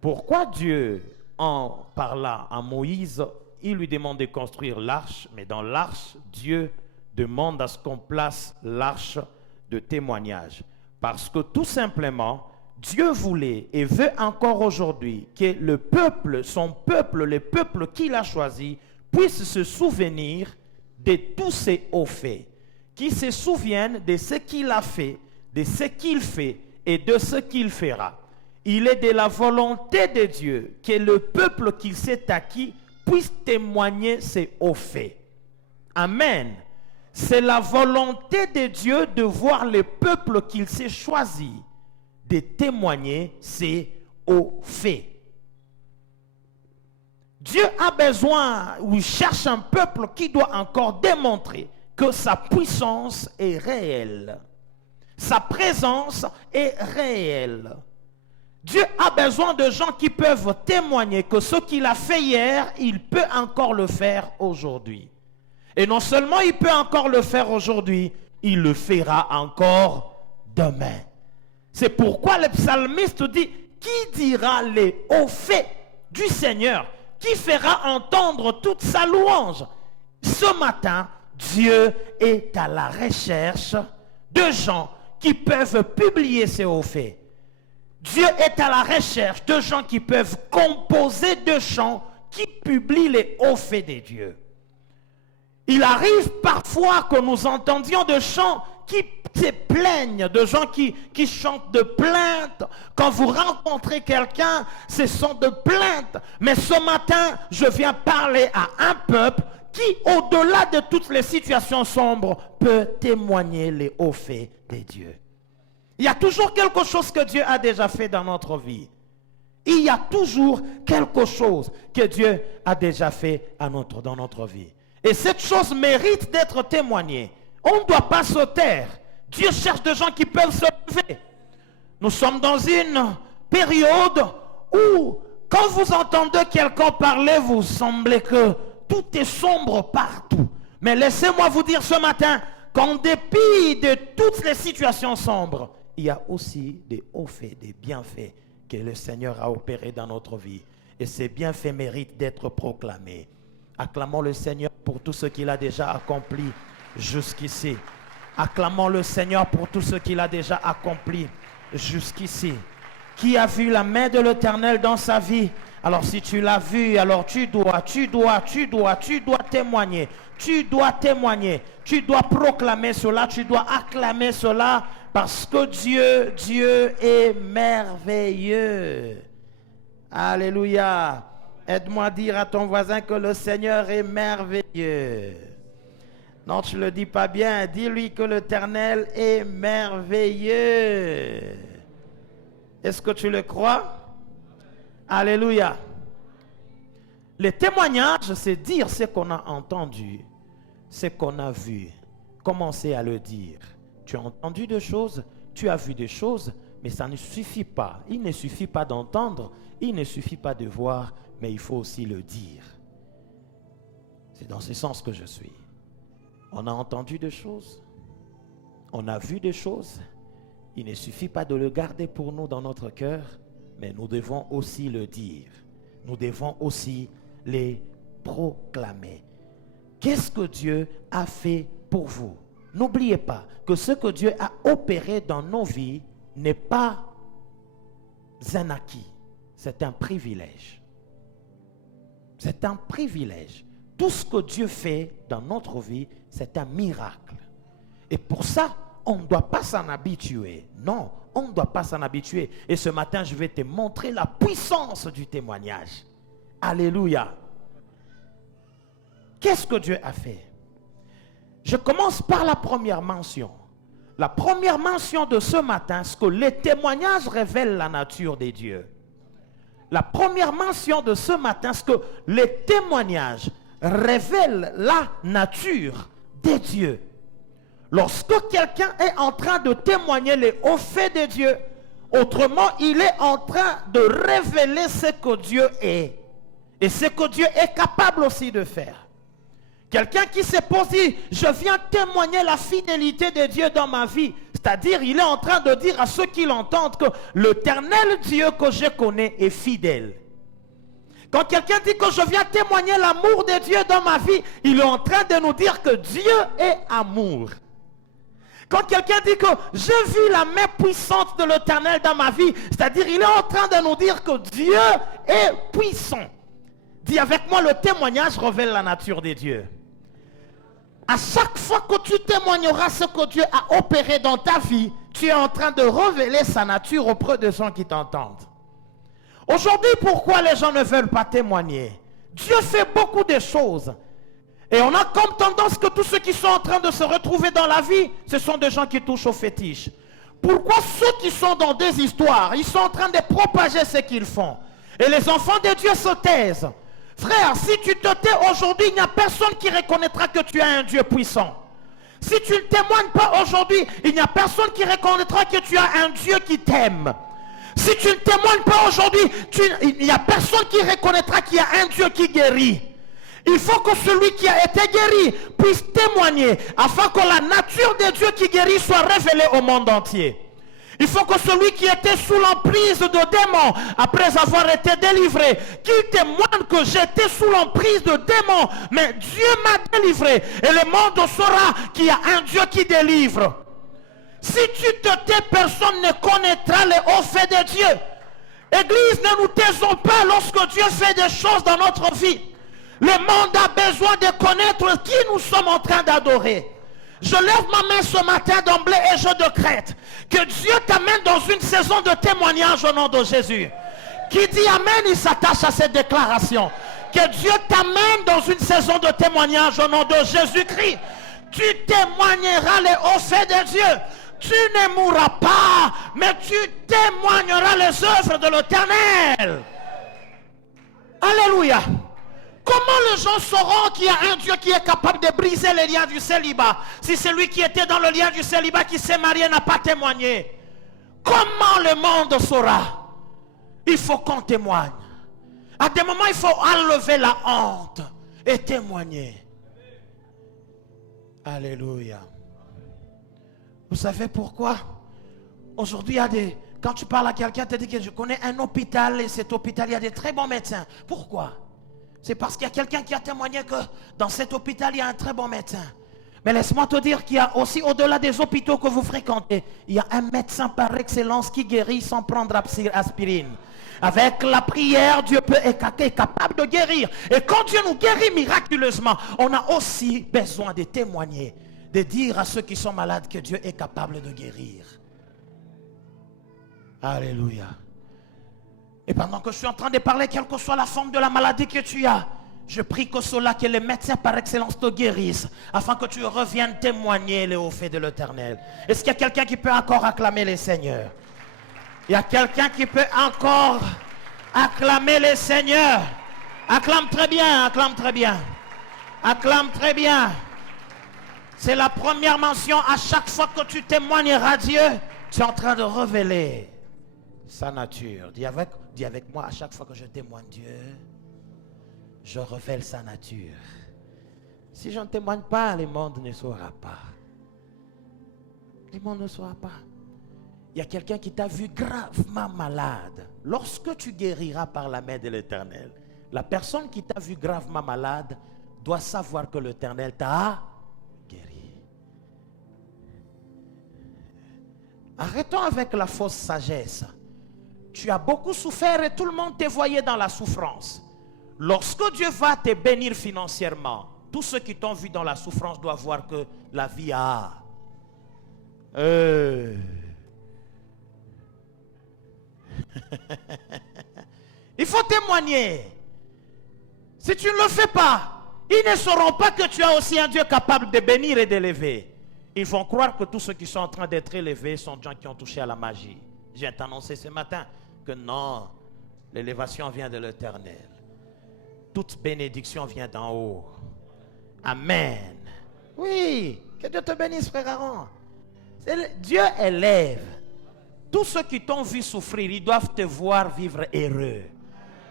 Pourquoi Dieu, en parlant à Moïse, il lui demande de construire l'arche, mais dans l'arche, Dieu demande à ce qu'on place l'arche de témoignage. Parce que tout simplement, Dieu voulait et veut encore aujourd'hui que le peuple, son peuple, le peuple qu'il a choisi, puisse se souvenir de tous ses hauts faits, qui se souviennent de ce qu'il a fait, de ce qu'il fait et de ce qu'il fera. Il est de la volonté de Dieu que le peuple qu'il s'est acquis puisse témoigner ses hauts faits. Amen. C'est la volonté de Dieu de voir le peuple qu'il s'est choisi, de témoigner ses hauts faits. Dieu a besoin, ou il cherche un peuple qui doit encore démontrer que sa puissance est réelle. Sa présence est réelle. Dieu a besoin de gens qui peuvent témoigner que ce qu'il a fait hier, il peut encore le faire aujourd'hui. Et non seulement il peut encore le faire aujourd'hui, il le fera encore demain. C'est pourquoi le psalmiste dit, qui dira les hauts faits du Seigneur, qui fera entendre toute sa louange? Ce matin, Dieu est à la recherche de gens qui peuvent publier ces hauts faits. Dieu est à la recherche de gens qui peuvent composer de chants qui publient les hauts faits de Dieu. Il arrive parfois que nous entendions de chants qui se plaignent, de gens qui chantent de plaintes. Quand vous rencontrez quelqu'un, ce sont de plaintes. Mais ce matin, je viens parler à un peuple qui, au-delà de toutes les situations sombres, peut témoigner les hauts faits de Dieu. Il y a toujours quelque chose que Dieu a déjà fait dans notre vie. Il y a toujours quelque chose que Dieu a déjà fait dans notre vie. Et cette chose mérite d'être témoignée. On ne doit pas se taire. Dieu cherche des gens qui peuvent se lever. Nous sommes dans une période où, quand vous entendez quelqu'un parler, vous semblez que tout est sombre partout. Mais laissez-moi vous dire ce matin qu'en dépit de toutes les situations sombres, il y a aussi des hauts faits, des bienfaits que le Seigneur a opérés dans notre vie. Et ces bienfaits méritent d'être proclamés. Acclamons le Seigneur pour tout ce qu'il a déjà accompli jusqu'ici. Acclamons le Seigneur pour tout ce qu'il a déjà accompli jusqu'ici. Qui a vu la main de l'Éternel dans sa vie? Alors si tu l'as vu, alors tu dois témoigner. Tu dois témoigner. Tu dois proclamer cela. Tu dois acclamer cela. Parce que Dieu est merveilleux. Alléluia. Aide-moi à dire à ton voisin que le Seigneur est merveilleux. Non, tu ne le dis pas bien. Dis-lui que l'Éternel est merveilleux. Est-ce que tu le crois? Alléluia. Les témoignages, c'est dire ce qu'on a entendu, ce qu'on a vu. Commencez à le dire. Tu as entendu des choses, tu as vu des choses, mais ça ne suffit pas. Il ne suffit pas d'entendre, il ne suffit pas de voir, mais il faut aussi le dire. C'est dans ce sens que je suis. On a entendu des choses, on a vu des choses. Il ne suffit pas de le garder pour nous dans notre cœur, mais nous devons aussi le dire. Nous devons aussi les proclamer. Qu'est-ce que Dieu a fait pour vous? N'oubliez pas que ce que Dieu a opéré dans nos vies n'est pas un acquis, c'est un privilège. C'est un privilège. Tout ce que Dieu fait dans notre vie, c'est un miracle. Et pour ça, on ne doit pas s'en habituer. Non, on ne doit pas s'en habituer. Et ce matin, je vais te montrer la puissance du témoignage. Alléluia. Qu'est-ce que Dieu a fait? Je commence par la première mention. La première mention de ce matin, c'est que les témoignages révèlent la nature des dieux. La première mention de ce matin, c'est que les témoignages révèlent la nature des dieux. Lorsque quelqu'un est en train de témoigner les hauts faits de Dieu, autrement, il est en train de révéler ce que Dieu est. Et ce que Dieu est capable aussi de faire. Quelqu'un qui se pose dit, je viens témoigner la fidélité de Dieu dans ma vie. C'est-à-dire, il est en train de dire à ceux qui l'entendent que l'Éternel Dieu que je connais est fidèle. Quand quelqu'un dit que je viens témoigner l'amour de Dieu dans ma vie, il est en train de nous dire que Dieu est amour. Quand quelqu'un dit que j'ai vu la main puissante de l'Éternel dans ma vie, c'est-à-dire il est en train de nous dire que Dieu est puissant. Dis avec moi, le témoignage révèle la nature de Dieu. À chaque fois que tu témoigneras ce que Dieu a opéré dans ta vie, tu es en train de révéler sa nature auprès des gens qui t'entendent. Aujourd'hui, pourquoi les gens ne veulent pas témoigner? Dieu fait beaucoup de choses. Et on a comme tendance que tous ceux qui sont en train de se retrouver dans la vie, ce sont des gens qui touchent aux fétiches. Pourquoi ceux qui sont dans des histoires, ils sont en train de propager ce qu'ils font? Et les enfants de Dieu se taisent. Frère, si tu te tais aujourd'hui, il n'y a personne qui reconnaîtra que tu as un Dieu puissant. Si tu ne témoignes pas aujourd'hui, il n'y a personne qui reconnaîtra que tu as un Dieu qui t'aime. Si tu ne témoignes pas aujourd'hui, il n'y a personne qui reconnaîtra qu'il y a un Dieu qui guérit. Il faut que celui qui a été guéri puisse témoigner afin que la nature de Dieu qui guérit soit révélée au monde entier. Il faut que celui qui était sous l'emprise de démons, après avoir été délivré, qu'il témoigne que j'étais sous l'emprise de démons, mais Dieu m'a délivré. Et le monde saura qu'il y a un Dieu qui délivre. Si tu te tais, personne ne connaîtra les hauts faits de Dieu. Église, ne nous taisons pas lorsque Dieu fait des choses dans notre vie. Le monde a besoin de connaître qui nous sommes en train d'adorer. Je lève ma main ce matin d'emblée et je décrète que Dieu t'amène dans une saison de témoignage au nom de Jésus. Qui dit amen, il s'attache à cette déclaration. Que Dieu t'amène dans une saison de témoignage au nom de Jésus-Christ. Tu témoigneras les hauts faits de Dieu. Tu ne mourras pas, mais tu témoigneras les œuvres de l'Éternel. Alléluia. Comment les gens sauront qu'il y a un Dieu qui est capable de briser les liens du célibat si celui qui était dans le lien du célibat qui s'est marié n'a pas témoigné? Comment le monde saura? Il faut qu'on témoigne. À des moments, il faut enlever la honte et témoigner. Alléluia. Vous savez pourquoi? Aujourd'hui, il y a des... Quand tu parles à quelqu'un, tu te dis que je connais un hôpital et cet hôpital, il y a des très bons médecins. Pourquoi? C'est parce qu'il y a quelqu'un qui a témoigné que dans cet hôpital, il y a un très bon médecin. Mais laisse-moi te dire qu'il y a aussi, au-delà des hôpitaux que vous fréquentez, il y a un médecin par excellence qui guérit sans prendre aspirine. Avec la prière, Dieu est capable de guérir. Et quand Dieu nous guérit miraculeusement, on a aussi besoin de témoigner, de dire à ceux qui sont malades que Dieu est capable de guérir. Alléluia. Et pendant que je suis en train de parler, quelle que soit la forme de la maladie que tu as, je prie que cela, que les médecins par excellence te guérissent, afin que tu reviennes témoigner les hauts faits de l'Éternel. Est-ce qu'il y a quelqu'un qui peut encore acclamer les seigneurs? Il y a quelqu'un qui peut encore acclamer les seigneurs? Acclame très bien, acclame très bien. Acclame très bien. C'est la première mention. À chaque fois que tu témoigneras Dieu, tu es en train de révéler sa nature. Dis avec moi, à chaque fois que je témoigne Dieu, je révèle sa nature. Si je ne témoigne pas, le monde ne saura pas. Le monde ne saura pas. Il y a quelqu'un qui t'a vu gravement malade. Lorsque tu guériras par la main de l'Éternel, la personne qui t'a vu gravement malade doit savoir que l'Éternel t'a guéri. Arrêtons avec la fausse sagesse. Tu as beaucoup souffert et tout le monde te voyait dans la souffrance. Lorsque Dieu va te bénir financièrement, tous ceux qui t'ont vu dans la souffrance doivent voir que la vie a... Il faut témoigner. Si tu ne le fais pas, ils ne sauront pas que tu as aussi un Dieu capable de bénir et d'élever. Ils vont croire que tous ceux qui sont en train d'être élevés sont des gens qui ont touché à la magie. J'ai annoncé ce matin que non, l'élévation vient de l'Éternel. Toute bénédiction vient d'en haut. Amen. Oui, que Dieu te bénisse, frère Aaron. Dieu élève. Tous ceux qui t'ont vu souffrir, ils doivent te voir vivre heureux.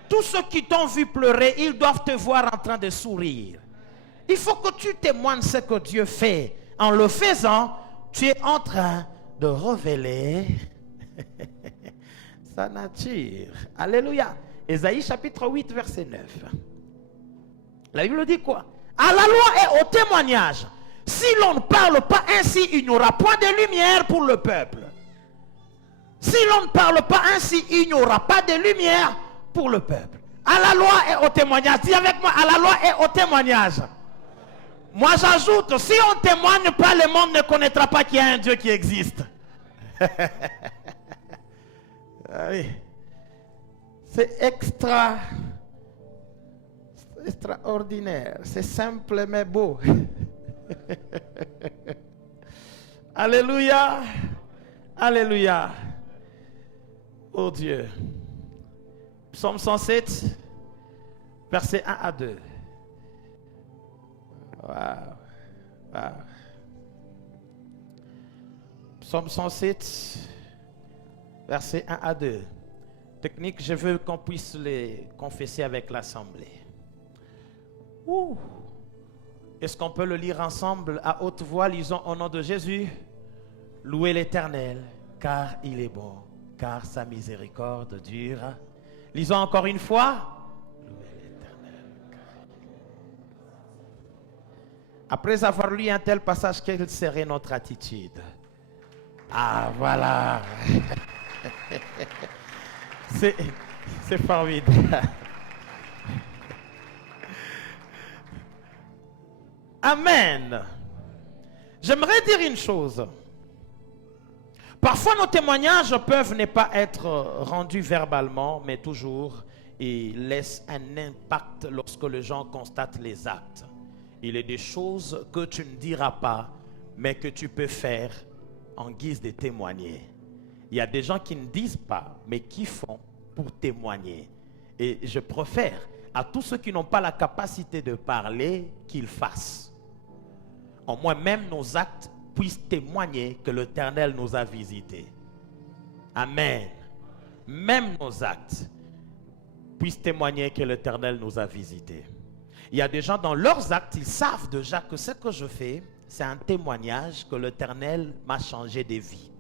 Tous ceux qui t'ont vu pleurer, ils doivent te voir en train de sourire. Il faut que tu témoignes ce que Dieu fait. En le faisant, tu es en train de révéler sa nature. Alléluia. Ésaïe chapitre 8, verset 9. La Bible dit quoi? À la loi et au témoignage. Si l'on ne parle pas ainsi, il n'y aura point de lumière pour le peuple. Si l'on ne parle pas ainsi, il n'y aura pas de lumière pour le peuple. À la loi et au témoignage. Dis avec moi, à la loi et au témoignage. Moi j'ajoute, si on ne témoigne pas, le monde ne connaîtra pas qu'il y a un Dieu qui existe. Oui. C'est extraordinaire. C'est simple mais beau. Alléluia. Alléluia. Oh Dieu. Psaume 107, versets 1 à 2. Wow. Wow. Psaume 107, versets 1 à 2. Technique, je veux qu'on puisse les confesser avec l'assemblée. Est-ce qu'on peut le lire ensemble à haute voix? Lisons au nom de Jésus. Louez l'Éternel, car il est bon, car sa miséricorde dure. Lisons encore une fois. Louez l'Éternel. Après avoir lu un tel passage, quelle serait notre attitude? Ah, voilà. C'est formidable. Amen. J'aimerais dire une chose. Parfois, nos témoignages peuvent ne pas être rendus verbalement, mais toujours, ils laissent un impact lorsque les gens constatent les actes. Il y a des choses que tu ne diras pas, mais que tu peux faire en guise de témoigner. Il y a des gens qui ne disent pas, mais qui font pour témoigner. Et je préfère à tous ceux qui n'ont pas la capacité de parler, qu'ils fassent. Au moins, même nos actes puissent témoigner que l'Éternel nous a visités. Amen. Même nos actes puissent témoigner que l'Éternel nous a visités. Il y a des gens dans leurs actes, ils savent déjà que ce que je fais, c'est un témoignage que l'Éternel m'a changé de vie.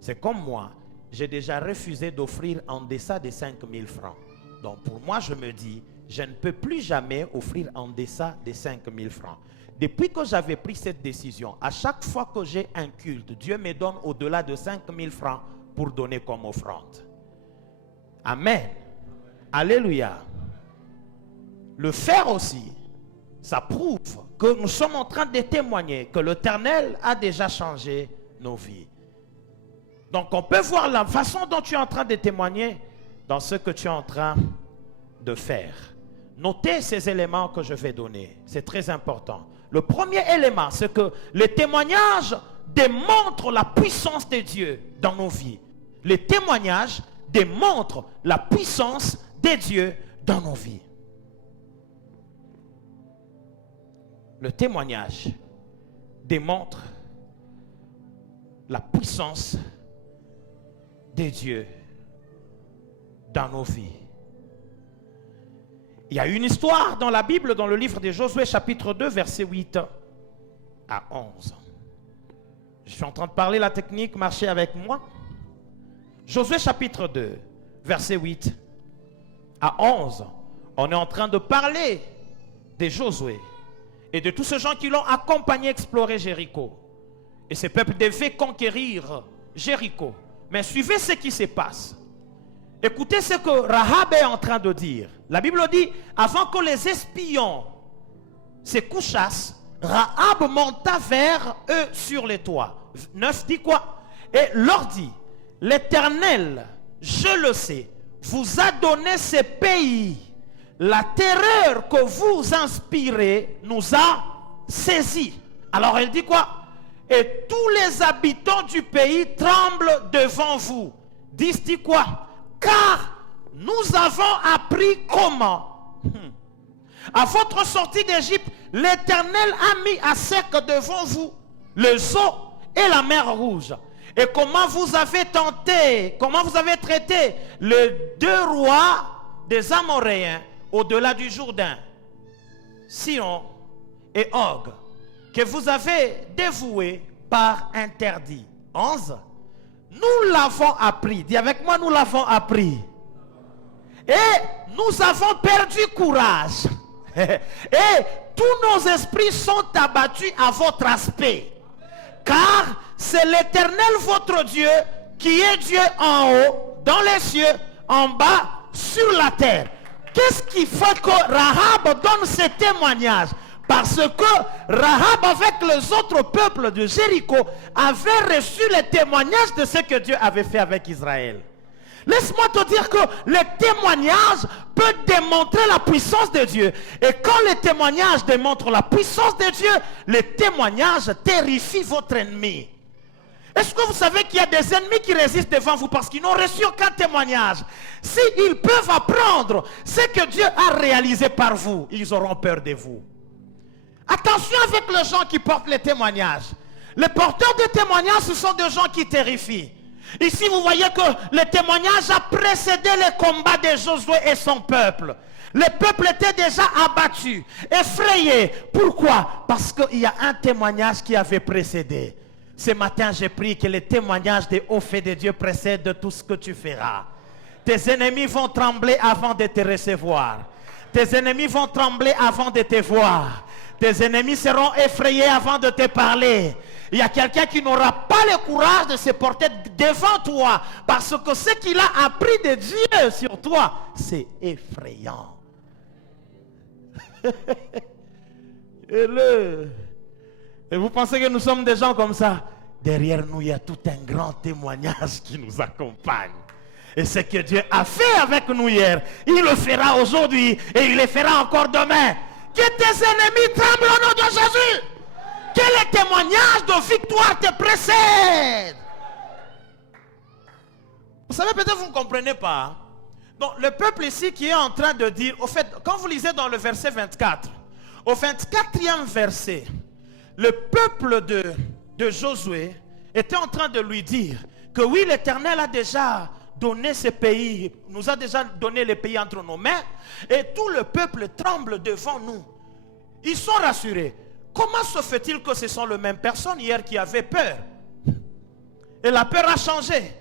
C'est comme moi, j'ai déjà refusé d'offrir en deçà de 5 000 francs. Donc pour moi, je me dis, je ne peux plus jamais offrir en deçà de 5 000 francs. Depuis que j'avais pris cette décision, à chaque fois que j'ai un culte, Dieu me donne au-delà de 5 000 francs pour donner comme offrande. Amen. Alléluia. Le faire aussi, ça prouve que nous sommes en train de témoigner que l'Éternel a déjà changé nos vies. Donc on peut voir la façon dont tu es en train de témoigner dans ce que tu es en train de faire. Notez ces éléments que je vais donner. C'est très important. Le premier élément, c'est que les témoignages démontrent la puissance de Dieu dans nos vies. Les témoignages démontrent la puissance de Dieu dans nos vies. Le témoignage démontre la puissance de Dieu dans nos vies. Il y a une histoire dans la Bible, dans le livre de Josué chapitre 2, verset 8 à 11. Je suis en train de parler la technique, marchez avec moi. Josué chapitre 2, verset 8 à 11. On est en train de parler de Josué et de tous ces gens qui l'ont accompagné explorer Jéricho. Et ce peuple devait conquérir Jéricho. Mais suivez ce qui se passe. Écoutez ce que Rahab est en train de dire. La Bible dit, avant que les espions se couchassent, Rahab monta vers eux sur les toits. 9 dit quoi? Et leur dit, l'Éternel, je le sais, vous a donné ce pays. La terreur que vous inspirez nous a saisis. Alors elle dit quoi? Et tous les habitants du pays tremblent devant vous. Dit quoi? Car nous avons appris comment, à votre sortie d'Égypte, l'Éternel a mis à sec devant vous les eaux et la mer Rouge. Et comment vous avez tenté, comment vous avez traité les 2 rois des Amoréens au-delà du Jourdain, Sihon et Og, que vous avez dévoués par interdit. 11. Nous l'avons appris. Dis avec moi, nous l'avons appris. Et nous avons perdu courage. Et tous nos esprits sont abattus à votre aspect. Car c'est l'Éternel votre Dieu qui est Dieu en haut, dans les cieux, en bas, sur la terre. Qu'est-ce qui fait que Rahab donne ce témoignage? Parce que Rahab, avec les autres peuples de Jéricho, avait reçu les témoignages de ce que Dieu avait fait avec Israël. Laisse-moi te dire que le témoignage peut démontrer la puissance de Dieu. Et quand le témoignage démontre la puissance de Dieu, le témoignage terrifie votre ennemi. Est-ce que vous savez qu'il y a des ennemis qui résistent devant vous parce qu'ils n'ont reçu aucun témoignage? S'ils peuvent apprendre ce que Dieu a réalisé par vous, ils auront peur de vous. Attention avec les gens qui portent les témoignages. Les porteurs de témoignages, ce sont des gens qui terrifient. Ici, vous voyez que le témoignage a précédé le combat de Josué et son peuple. Le peuple était déjà abattu, effrayé. Pourquoi? Parce qu'il y a un témoignage qui avait précédé. Ce matin, j'ai prié que le témoignage des hauts faits de Dieu précède de tout ce que tu feras. Tes ennemis vont trembler avant de te recevoir. Tes ennemis vont trembler avant de te voir. Tes ennemis seront effrayés avant de te parler. Il y a quelqu'un qui n'aura pas le courage de se porter devant toi parce que ce qu'il a appris de Dieu sur toi, c'est effrayant. Et vous pensez que nous sommes des gens comme ça? Derrière nous, il y a tout un grand témoignage qui nous accompagne. Et ce que Dieu a fait avec nous hier, il le fera aujourd'hui et il le fera encore demain. Que tes ennemis tremblent au nom de Jésus. Que les témoignages de victoire te précèdent. Vous savez, peut-être vous ne comprenez pas. Donc, le peuple ici qui est en train de dire, au fait, quand vous lisez dans le verset 24, au 24e verset, le peuple de Josué était en train de lui dire que oui, l'Éternel a déjà donné ce pays, nous a déjà donné le pays entre nos mains, et tout le peuple tremble devant nous. Ils sont rassurés. Comment se fait-il que ce sont les mêmes personnes hier qui avaient peur? Et la peur a changé.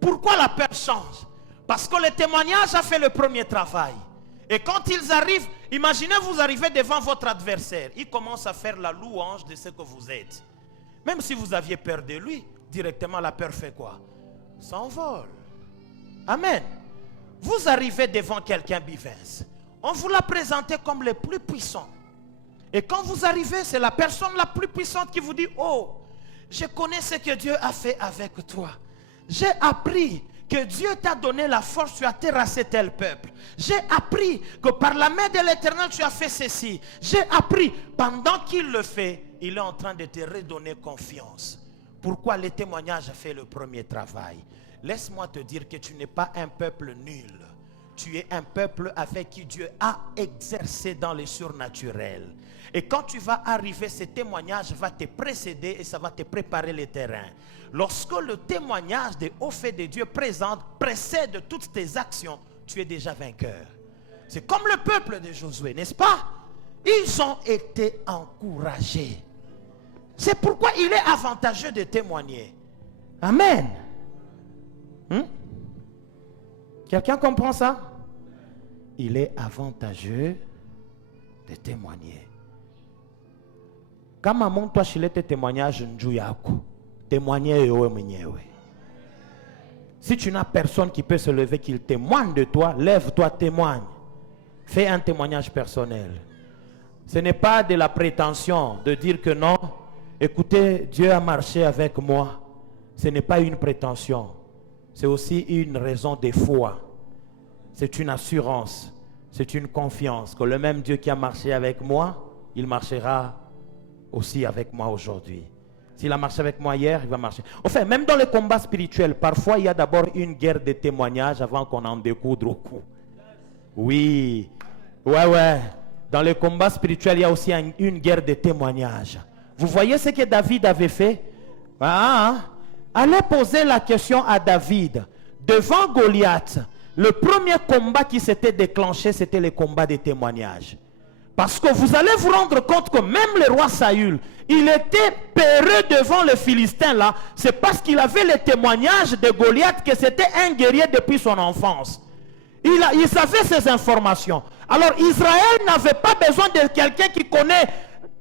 Pourquoi la peur change? Parce que le témoignage a fait le premier travail. Et quand ils arrivent, imaginez vous arrivez devant votre adversaire. Il commence à faire la louange de ce que vous êtes. Même si vous aviez peur de lui, directement la peur fait quoi? S'envole. Amen. Vous arrivez devant quelqu'un bivens. On vous l'a présenté comme le plus puissant. Et quand vous arrivez, c'est la personne la plus puissante qui vous dit, oh, je connais ce que Dieu a fait avec toi. J'ai appris que Dieu t'a donné la force, tu as terrassé tel peuple. J'ai appris que par la main de l'Éternel, tu as fait ceci. J'ai appris. Pendant qu'il le fait, il est en train de te redonner confiance. Pourquoi le témoignage a fait le premier travail? Laisse-moi te dire que tu n'es pas un peuple nul. Tu es un peuple avec qui Dieu a exercé dans le surnaturel. Et quand tu vas arriver, ce témoignage va te précéder et ça va te préparer le terrain. Lorsque le témoignage des hauts faits de Dieu précède toutes tes actions, tu es déjà vainqueur. C'est comme le peuple de Josué, n'est-ce pas? Ils ont été encouragés. C'est pourquoi il est avantageux de témoigner. Amen. Quelqu'un comprend ça? Il est avantageux de témoigner. Quand maman toi chilete témoignage njouyaku, témoigner ewe mwenyewe. Si tu n'as personne qui peut se lever, qu'il témoigne de toi, lève-toi, témoigne. Fais un témoignage personnel. Ce n'est pas de la prétention de dire que non, écoutez, Dieu a marché avec moi. Ce n'est pas une prétention. C'est aussi une raison de foi. C'est une assurance. C'est une confiance que le même Dieu qui a marché avec moi, il marchera aussi avec moi aujourd'hui. S'il a marché avec moi hier, il va marcher. Enfin, même dans les combats spirituels, parfois il y a d'abord une guerre de témoignages avant qu'on en découdre au cou. Oui. Ouais. Dans les combats spirituels, il y a aussi une guerre de témoignages. Vous voyez ce que David avait fait? Allez poser la question à David. Devant Goliath, le premier combat qui s'était déclenché, c'était le combat des témoignages. Parce que vous allez vous rendre compte que même le roi Saül, il était peureux devant le Philistin là. C'est parce qu'il avait le témoignage de Goliath que c'était un guerrier depuis son enfance. Il savait ces informations. Alors Israël n'avait pas besoin de quelqu'un qui connaît,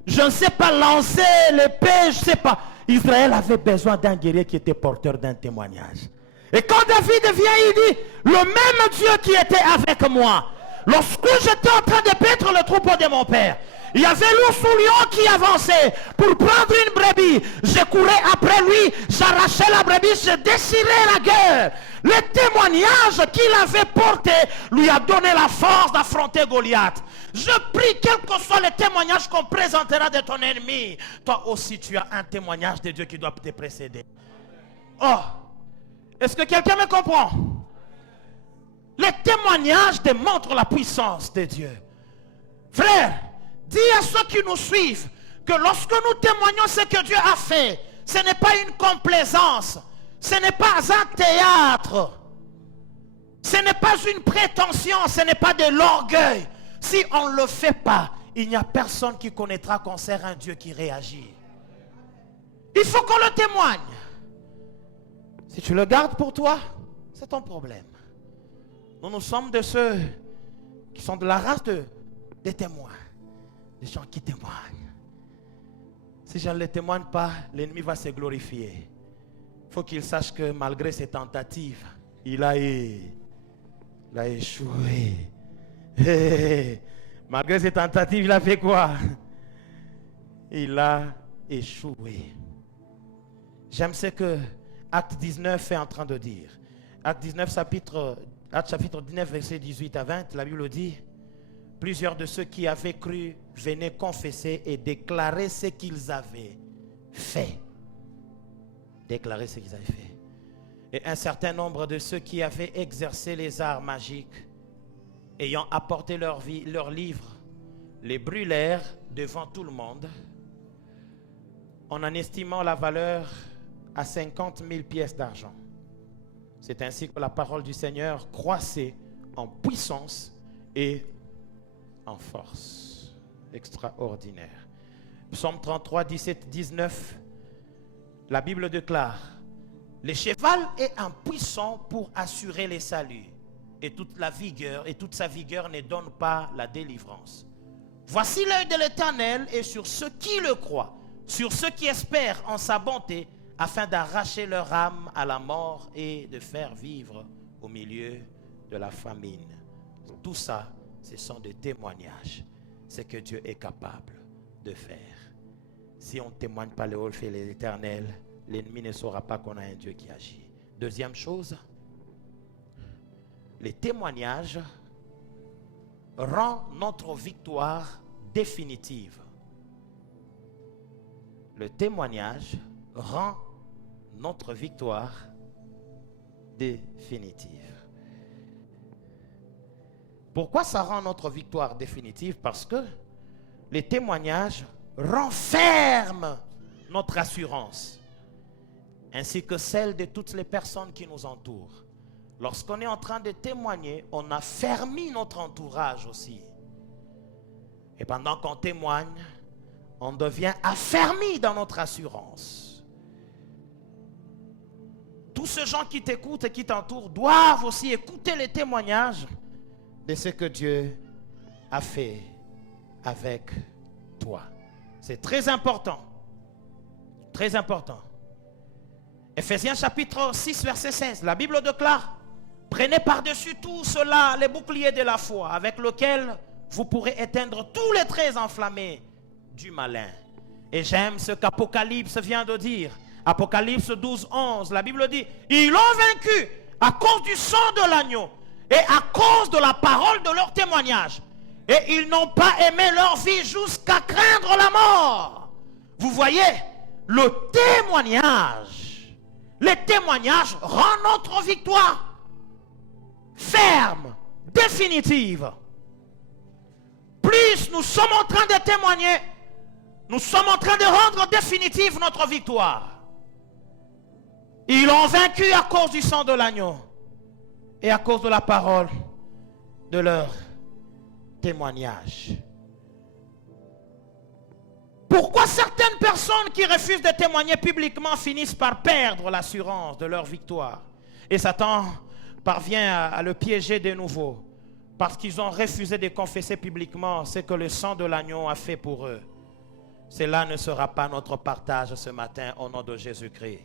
je ne sais pas, lancer l'épée, je ne sais pas. Israël avait besoin d'un guerrier qui était porteur d'un témoignage. Et quand David vient, il dit, le même Dieu qui était avec moi, lorsque j'étais en train de paître le troupeau de mon père, il y avait l'ours ou lion qui avançait pour prendre une brebis. Je courais après lui, j'arrachais la brebis, je déchirais la guerre. Le témoignage qu'il avait porté lui a donné la force d'affronter Goliath. Je prie, quel que soit le témoignage qu'on présentera de ton ennemi, toi aussi tu as un témoignage de Dieu qui doit te précéder. Oh, est-ce que quelqu'un me comprend? Les témoignages démontrent la puissance de Dieu. Frère, dis à ceux qui nous suivent que lorsque nous témoignons ce que Dieu a fait, ce n'est pas une complaisance, ce n'est pas un théâtre, ce n'est pas une prétention, ce n'est pas de l'orgueil. Si on ne le fait pas, il n'y a personne qui connaîtra qu'on sert un Dieu qui réagit. Il faut qu'on le témoigne. Si tu le gardes pour toi, c'est ton problème. Nous sommes de ceux qui sont de la race des témoins. Des gens qui témoignent. Si je ne les témoigne pas, l'ennemi va se glorifier. Il faut qu'il sache que malgré ses tentatives, il a échoué. Malgré ses tentatives, il a fait quoi? Il a échoué. J'aime ce que Acte 19 est en train de dire. Acte 19, chapitre 19, verset 18 à 20, la Bible dit, plusieurs de ceux qui avaient cru venaient confesser et déclarer ce qu'ils avaient fait. Déclarer ce qu'ils avaient fait. Et un certain nombre de ceux qui avaient exercé les arts magiques, ayant apporté leurs livres, les brûlèrent devant tout le monde, en estimant la valeur à 50 000 pièces d'argent. C'est ainsi que la parole du Seigneur croissait en puissance et en force. Extraordinaire. Psaume 33, 17, 19. La Bible déclare, le cheval est impuissant pour assurer les saluts, et toute sa vigueur ne donne pas la délivrance. Voici l'œil de l'Éternel est sur ceux qui le croient, sur ceux qui espèrent en sa bonté, afin d'arracher leur âme à la mort et de faire vivre au milieu de la famine. Tout ça, ce sont des témoignages. C'est que Dieu est capable de faire. Si on ne témoigne pas le haut fait l'Éternel, l'ennemi ne saura pas qu'on a un Dieu qui agit. Deuxième chose, les témoignages rendent notre victoire définitive. Le témoignage rend notre victoire définitive. Pourquoi ça rend notre victoire définitive? Parce que les témoignages renferment notre assurance, ainsi que celle de toutes les personnes qui nous entourent. Lorsqu'on est en train de témoigner, on affermit notre entourage aussi. Et pendant qu'on témoigne, on devient affermi dans notre assurance. Tous ces gens qui t'écoutent et qui t'entourent doivent aussi écouter les témoignages de ce que Dieu a fait avec toi. C'est très important. Très important. Ephésiens chapitre 6, verset 16. La Bible déclare, prenez par-dessus tout cela les boucliers de la foi, avec lequel vous pourrez éteindre tous les traits enflammés du malin. Et j'aime ce qu'Apocalypse vient de dire. Apocalypse 12, 11. La Bible dit, ils l'ont vaincu à cause du sang de l'agneau et à cause de la parole de leur témoignage. Et ils n'ont pas aimé leur vie jusqu'à craindre la mort. Vous voyez, le témoignage rend notre victoire ferme, définitive. Plus nous sommes en train de témoigner, nous sommes en train de rendre définitive notre victoire. Ils l'ont vaincu à cause du sang de l'agneau et à cause de la parole de leur témoignage. Pourquoi certaines personnes qui refusent de témoigner publiquement finissent par perdre l'assurance de leur victoire? Et Satan parvient à le piéger de nouveau parce qu'ils ont refusé de confesser publiquement ce que le sang de l'agneau a fait pour eux. Cela ne sera pas notre partage ce matin au nom de Jésus-Christ.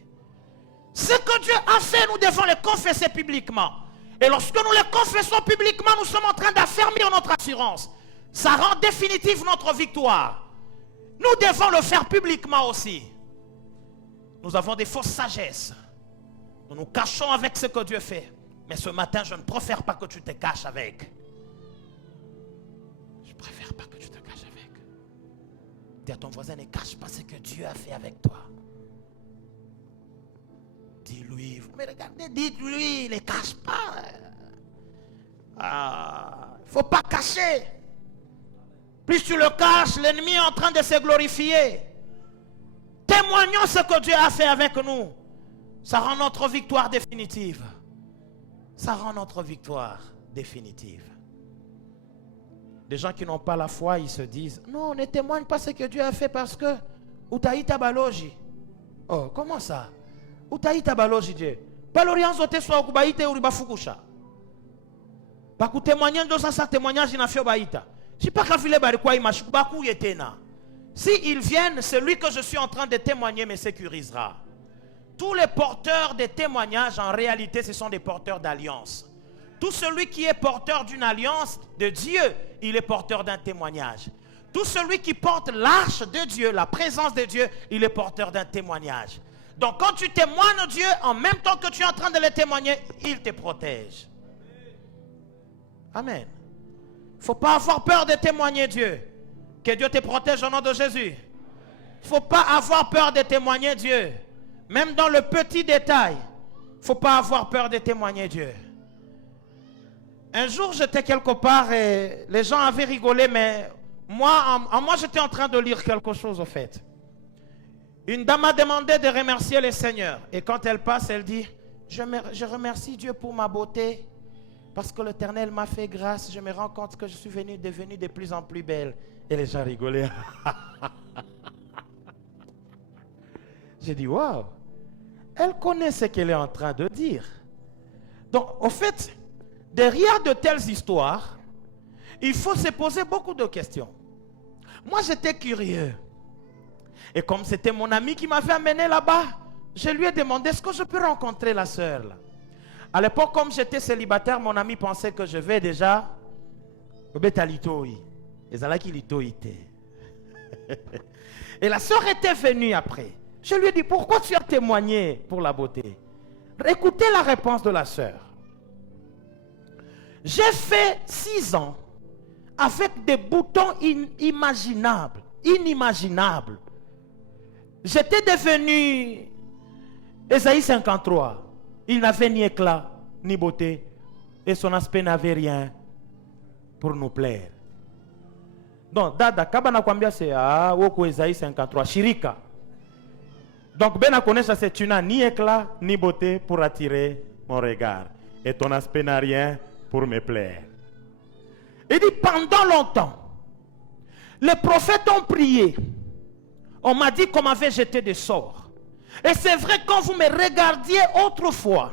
Ce que Dieu a fait, nous devons le confesser publiquement. Et lorsque nous le confessons publiquement, nous sommes en train d'affermir notre assurance. Ça rend définitive notre victoire. Nous devons le faire publiquement aussi. Nous avons des fausses sagesses. Nous nous cachons avec ce que Dieu fait. Mais ce matin, je ne préfère pas que tu te caches avec. Je ne préfère pas que tu te caches avec. Dis à ton voisin, ne cache pas ce que Dieu a fait avec toi. Dis-lui, mais regardez, dites-lui, ne cache pas. Il ne faut pas cacher. Plus tu le caches, l'ennemi est en train de se glorifier. Témoignons ce que Dieu a fait avec nous. Ça rend notre victoire définitive. Ça rend notre victoire définitive. Des gens qui n'ont pas la foi, ils se disent, non, ne témoigne pas ce que Dieu a fait parce que Utaïta Baloji. Oh, comment ça? Utaïta Baloji Dieu. Balorianzo te soit okubaïte uribafukusha. Pas que témoignage dans ça témoignage il n'a fait baïta. Je ne sais pas quand il est quoi il m'a bakou yetena. Si ils viennent, celui que je suis en train de témoigner me sécurisera. Tous les porteurs de témoignages, en réalité, ce sont des porteurs d'alliance. Tout celui qui est porteur d'une alliance de Dieu, il est porteur d'un témoignage. Tout celui qui porte l'arche de Dieu, la présence de Dieu, il est porteur d'un témoignage. Donc quand tu témoignes Dieu, en même temps que tu es en train de le témoigner, il te protège. Amen. Il ne faut pas avoir peur de témoigner Dieu. Que Dieu te protège au nom de Jésus. Il ne faut pas avoir peur de témoigner Dieu. Même dans le petit détail, il ne faut pas avoir peur de témoigner Dieu. Un jour, j'étais quelque part et les gens avaient rigolé, mais moi j'étais en train de lire quelque chose au fait. Une dame a demandé de remercier le Seigneur. Et quand elle passe, elle dit, je remercie Dieu pour ma beauté. Parce que l'Éternel m'a fait grâce. Je me rends compte que je suis devenue de plus en plus belle. Et les gens rigolaient. J'ai dit, waouh, elle connaît ce qu'elle est en train de dire. Donc, au fait, derrière de telles histoires, il faut se poser beaucoup de questions. Moi, j'étais curieux. Et comme c'était mon ami qui m'avait amené là-bas, je lui ai demandé, est-ce que je peux rencontrer la sœur là? À l'époque, comme j'étais célibataire, mon ami pensait que je vais déjà au Betalitoï. Et la sœur était venue après. Je lui ai dit, pourquoi tu as témoigné pour la beauté? Écoutez la réponse de la sœur. J'ai fait 6 ans avec des boutons inimaginables. J'étais devenu Ésaïe 53. Il n'avait ni éclat, ni beauté. Et son aspect n'avait rien pour nous plaire. Donc, Dada, Kabana Kwambia, c'est Woko Ésaïe 53. Shirika. Donc, Ben Akonesha, c'est tu n'as ni éclat, ni beauté pour attirer mon regard. Et ton aspect n'a rien pour me plaire. Il dit, pendant longtemps, les prophètes ont prié. On m'a dit qu'on m'avait jeté des sorts. Et c'est vrai, quand vous me regardiez autrefois,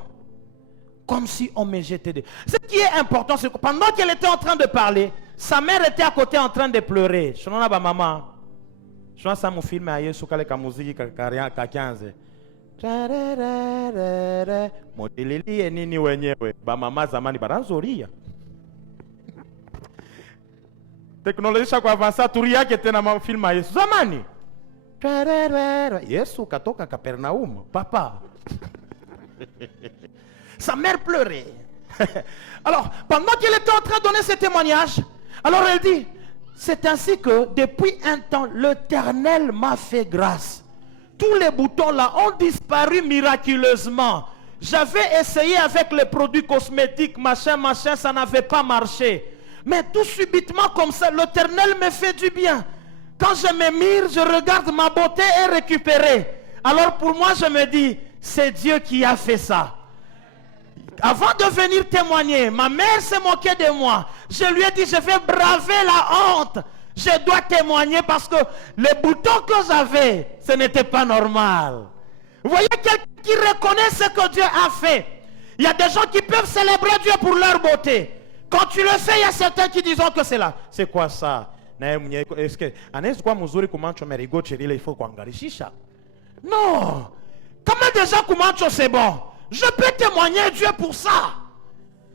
comme si on me jetait des... Ce qui est important, c'est que pendant qu'elle était en train de parler, sa mère était à côté en train de pleurer. Je n'en ai pas maman. Je n'ai pas film à Yesu kale ka musique ka 15. Modeleli nini wenyewe ba mama zamani baranzoria. Teknolojia kwa avança turia que tem na film a Yesu zamani. Yesu katoka Capernaum, papa. Sa mère pleurait. Alors, pendant qu'elle était en train de donner ce témoignage, alors elle dit, c'est ainsi que depuis un temps, l'Éternel m'a fait grâce. Tous les boutons là ont disparu miraculeusement. J'avais essayé avec les produits cosmétiques, machin, ça n'avait pas marché. Mais tout subitement comme ça, l'Éternel me fait du bien. Quand je me mire, je regarde ma beauté est récupérée. Alors pour moi, je me dis, c'est Dieu qui a fait ça. Avant de venir témoigner, ma mère s'est moquée de moi. Je lui ai dit, je vais braver la honte. Je dois témoigner parce que les boutons que j'avais, ce n'était pas normal. Vous voyez quelqu'un qui reconnaît ce que Dieu a fait. Il y a des gens qui peuvent célébrer Dieu pour leur beauté. Quand tu le fais, il y a certains qui disent que c'est là. C'est quoi ça? Est-ce que il faut qu'on non. Comment déjà comment c'est bon? Je peux témoigner Dieu pour ça.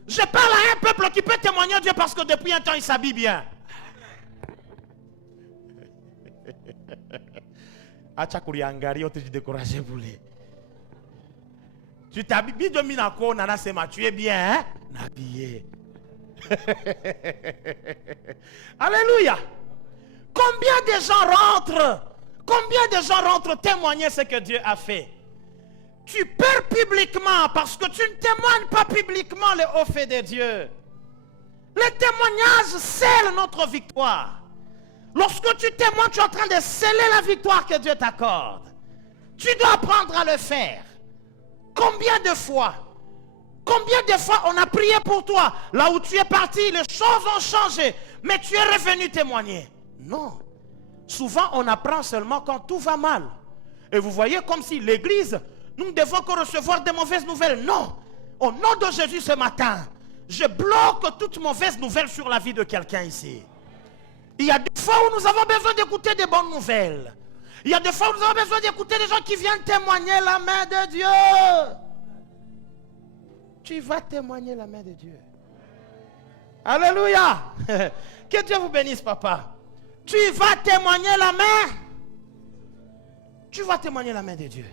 Je parle à un peuple qui peut témoigner Dieu parce que depuis un temps il s'habille bien. Tu t'habilles de Minako, Nana Sema, tu es bien, hein? Habillé. Alléluia. Combien de gens rentrent témoigner ce que Dieu a fait? Tu perds publiquement parce que tu ne témoignes pas publiquement les hauts faits de Dieu. Les témoignages scellent notre victoire. Lorsque tu témoignes, tu es en train de sceller la victoire que Dieu t'accorde. Tu dois apprendre à le faire. Combien de fois on a prié pour toi? Là où tu es parti, les choses ont changé. Mais tu es revenu témoigner. Non. Souvent, on apprend seulement quand tout va mal. Et vous voyez comme si l'église, nous ne devons que recevoir des mauvaises nouvelles. Non. Au nom de Jésus ce matin, je bloque toute mauvaise nouvelle sur la vie de quelqu'un ici. Il y a des fois où nous avons besoin d'écouter des bonnes nouvelles. Il y a des fois où nous avons besoin d'écouter des gens qui viennent témoigner la main de Dieu. Tu vas témoigner la main de Dieu. Alléluia. Que Dieu vous bénisse, papa. Tu vas témoigner la main. Tu vas témoigner la main de Dieu.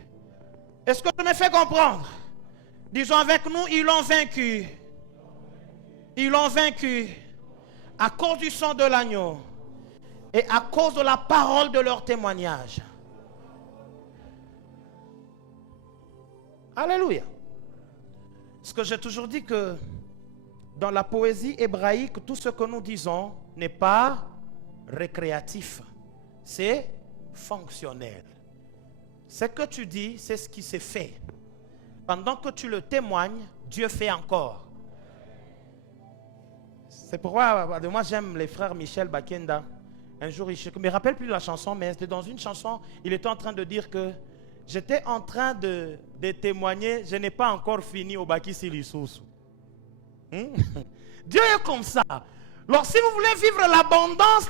Est-ce que tu me fais comprendre? Disons avec nous, ils l'ont vaincu. Ils l'ont vaincu à cause du sang de l'agneau et à cause de la parole de leur témoignage. Alléluia. Parce que j'ai toujours dit que dans la poésie hébraïque, tout ce que nous disons n'est pas récréatif, c'est fonctionnel. Ce que tu dis, c'est ce qui s'est fait. Pendant que tu le témoignes, Dieu fait encore. C'est pourquoi moi j'aime les frères Michel Bakenda. Un jour, je ne me rappelle plus de la chanson, mais c'était dans une chanson, il était en train de dire que j'étais en train de témoigner, je n'ai pas encore fini au Bakissi Lissoussou. Dieu est comme ça. Alors si vous voulez vivre l'abondance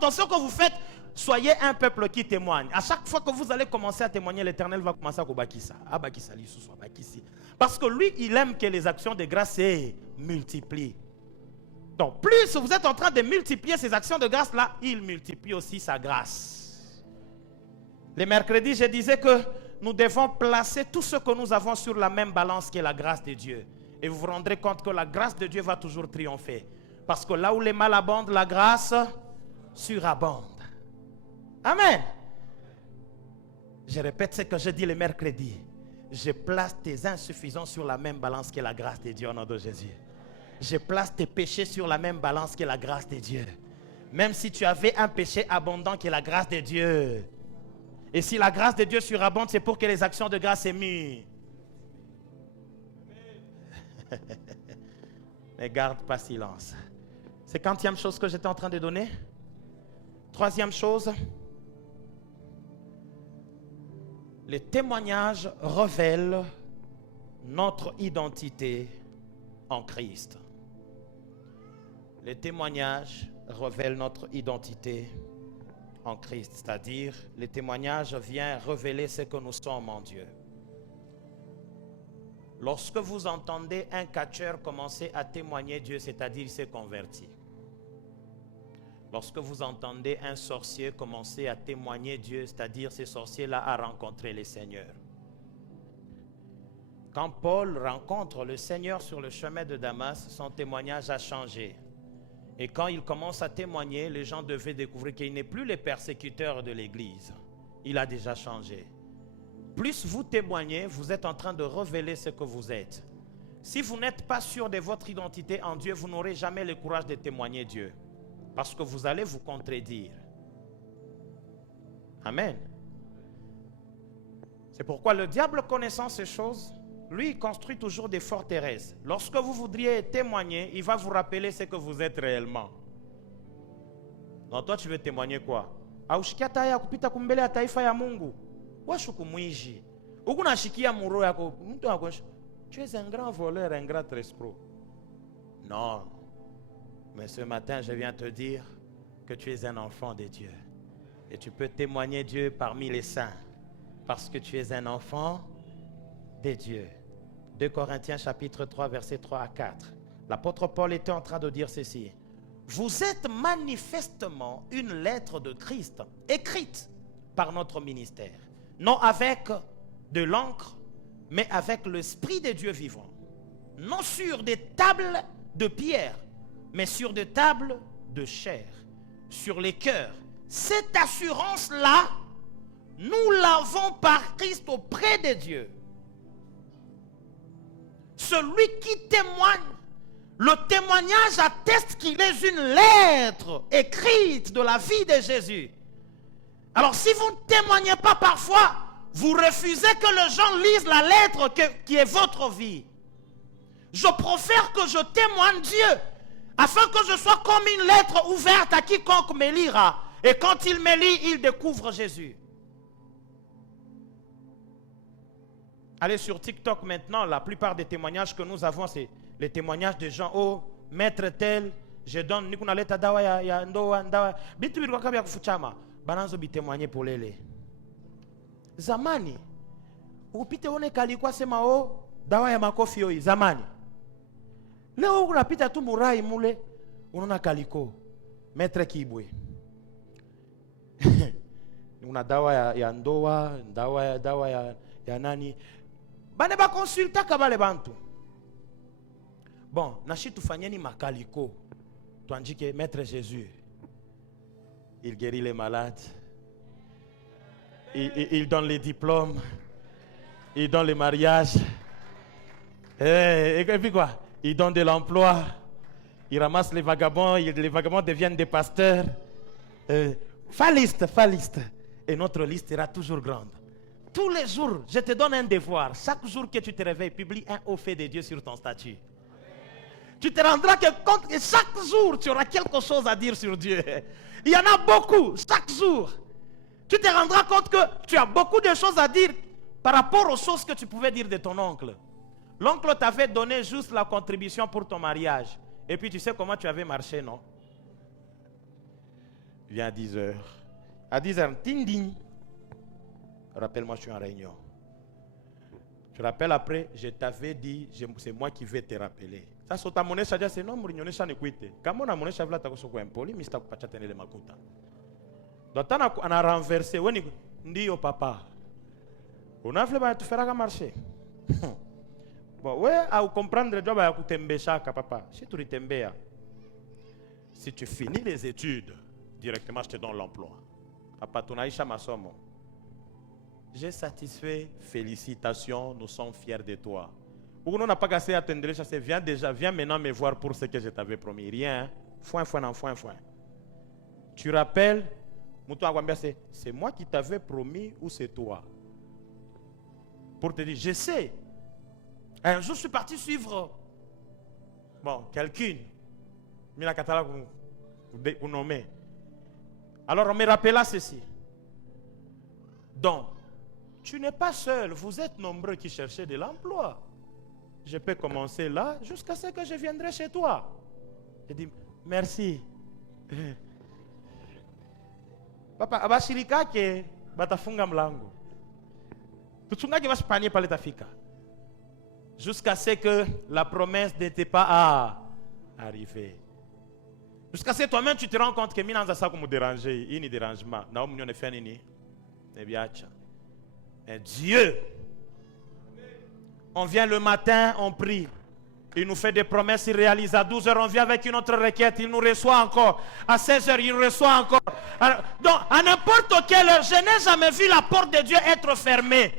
dans ce que vous faites, soyez un peuple qui témoigne. À chaque fois que vous allez commencer à témoigner, l'Éternel va commencer à Bakissa. À Bakissa Lissoussou, à Bakissi. Parce que lui, il aime que les actions de grâce se multiplient. Donc, plus vous êtes en train de multiplier ces actions de grâce-là, il multiplie aussi sa grâce. Les mercredis, je disais que nous devons placer tout ce que nous avons sur la même balance qui est la grâce de Dieu. Et vous vous rendrez compte que la grâce de Dieu va toujours triompher. Parce que là où les mal abondent, la grâce surabonde. Amen. Je répète ce que je dis les mercredis. Je place tes insuffisances sur la même balance qui est la grâce de Dieu au nom de Jésus. Je place tes péchés sur la même balance que la grâce de Dieu. Même si tu avais un péché abondant qui est la grâce de Dieu. Et si la grâce de Dieu surabonde, c'est pour que les actions de grâce émuent. Ne garde pas silence. C'est quantième chose que j'étais en train de donner. Troisième chose. Les témoignages révèlent notre identité en Christ. Les témoignages révèlent notre identité en Christ, c'est-à-dire les témoignages viennent révéler ce que nous sommes en Dieu. Lorsque vous entendez un catcheur commencer à témoigner Dieu, c'est-à-dire il s'est converti. Lorsque vous entendez un sorcier commencer à témoigner Dieu, c'est-à-dire ce sorcier-là a rencontré le Seigneur. Quand Paul rencontre le Seigneur sur le chemin de Damas, son témoignage a changé. Et quand il commence à témoigner, les gens devaient découvrir qu'il n'est plus le persécuteur de l'Église. Il a déjà changé. Plus vous témoignez, vous êtes en train de révéler ce que vous êtes. Si vous n'êtes pas sûr de votre identité en Dieu, vous n'aurez jamais le courage de témoigner Dieu. Parce que vous allez vous contredire. Amen. C'est pourquoi le diable, connaissant ces choses, lui, il construit toujours des forteresses. Lorsque vous voudriez témoigner, il va vous rappeler ce que vous êtes réellement. Non, toi tu veux témoigner quoi? Aushikiata ya kupita kumbele ya taifa ya Mungu. Washu kumwishi. Ukunashikia muro yako mtu akosh. Tu es un grand voleur, un grand escroc. Non. Mais ce matin, je viens te dire que tu es un enfant de Dieu. Et tu peux témoigner Dieu parmi les saints. Parce que tu es un enfant de Dieu. 2 Corinthiens chapitre 3, versets 3 à 4. L'apôtre Paul était en train de dire ceci. Vous êtes manifestement une lettre de Christ, écrite par notre ministère. Non avec de l'encre, mais avec l'Esprit de Dieu vivant. Non sur des tables de pierre, mais sur des tables de chair, sur les cœurs. Cette assurance-là, nous l'avons par Christ auprès de Dieu. Celui qui témoigne, le témoignage atteste qu'il est une lettre écrite de la vie de Jésus. Alors si vous ne témoignez pas parfois, vous refusez que les gens lisent la lettre qui est votre vie. Je préfère que je témoigne Dieu, afin que je sois comme une lettre ouverte à quiconque me lira. Et quand il me lit, il découvre Jésus. Allez sur TikTok maintenant, la plupart des témoignages que nous avons, c'est les témoignages des gens. Oh, maître tel, je donne, nikuna leta dawa ya ndoa, ndawa. Bitu bitu kwa kufuchama, bananzo bitémoigner pour lele. Zamani, upite one kalikuwa sema oh, dawa ya makofi yoi, zamani. Leo unapita tu murai mule, unaona kaliko, maître Kibwe. Una dawa ya ndoa, dawa ya nani. Bane ba consulta kabale bantu. Bon, nashi tufanyeni makaliko. Tuandike maître Jésus. Il guérit les malades. Il donne les diplômes. Il donne les mariages. Et puis quoi? Il donne de l'emploi. Il ramasse les vagabonds. Les vagabonds deviennent des pasteurs. Fa liste. Et notre liste sera toujours grande. Tous les jours, je te donne un devoir. Chaque jour que tu te réveilles, publie un haut fait de Dieu sur ton statut. Tu te rendras compte que chaque jour, tu auras quelque chose à dire sur Dieu. Il y en a beaucoup, chaque jour. Tu te rendras compte que tu as beaucoup de choses à dire par rapport aux choses que tu pouvais dire de ton oncle. L'oncle t'avait donné juste la contribution pour ton mariage. Et puis tu sais comment tu avais marché, non? Viens à 10 h. À 10 h, ding ding. Rappelle-moi, je suis en réunion. Je rappelle après, je t'avais dit, c'est moi qui vais te rappeler. Ça, c'est ta monnaie, ça c'est non, Mourinho, ça ne quitte. Comme on a monnaie, ça va t'avoir un poli, mais ça va pas tenir les makuta. Donc, on a renversé, on dit au papa, on a fait tu feras marcher. Bon, ouais, à comprendre le job à kutembe chaka papa. Si tu ritembe, si tu finis les études, directement je te donne l'emploi. Papa, tu n'as pas masomo. J'ai satisfait, félicitations, nous sommes fiers de toi. Ou on n'a pas cassé à t'endrer, viens maintenant me voir pour ce que je t'avais promis. Rien, foin. Tu rappelles, c'est moi qui t'avais promis ou c'est toi? Pour te dire, je sais. Un jour, je suis parti suivre quelqu'un. Vous nommez. Alors, on me rappela ceci. Donc, tu n'es pas seul, vous êtes nombreux qui cherchez de l'emploi. Je peux commencer là jusqu'à ce que je viendrai chez toi. Je dis, merci. Papa, abashirika ke batafunga mlango. Tuchunga ke bashipanie pale tafika. Jusqu'à ce que la promesse n'était pas arrivée. Jusqu'à ce que toi-même tu te rends compte que mina nza comme déranger, il n'y dérangement. Na omunyo ne fait nini? Ne biacha. Et Dieu, on vient le matin, on prie. Il nous fait des promesses, il réalise. À 12 h, on vient avec une autre requête, il nous reçoit encore. À 16 h, il nous reçoit encore. Alors, donc, à n'importe quelle heure, je n'ai jamais vu la porte de Dieu être fermée.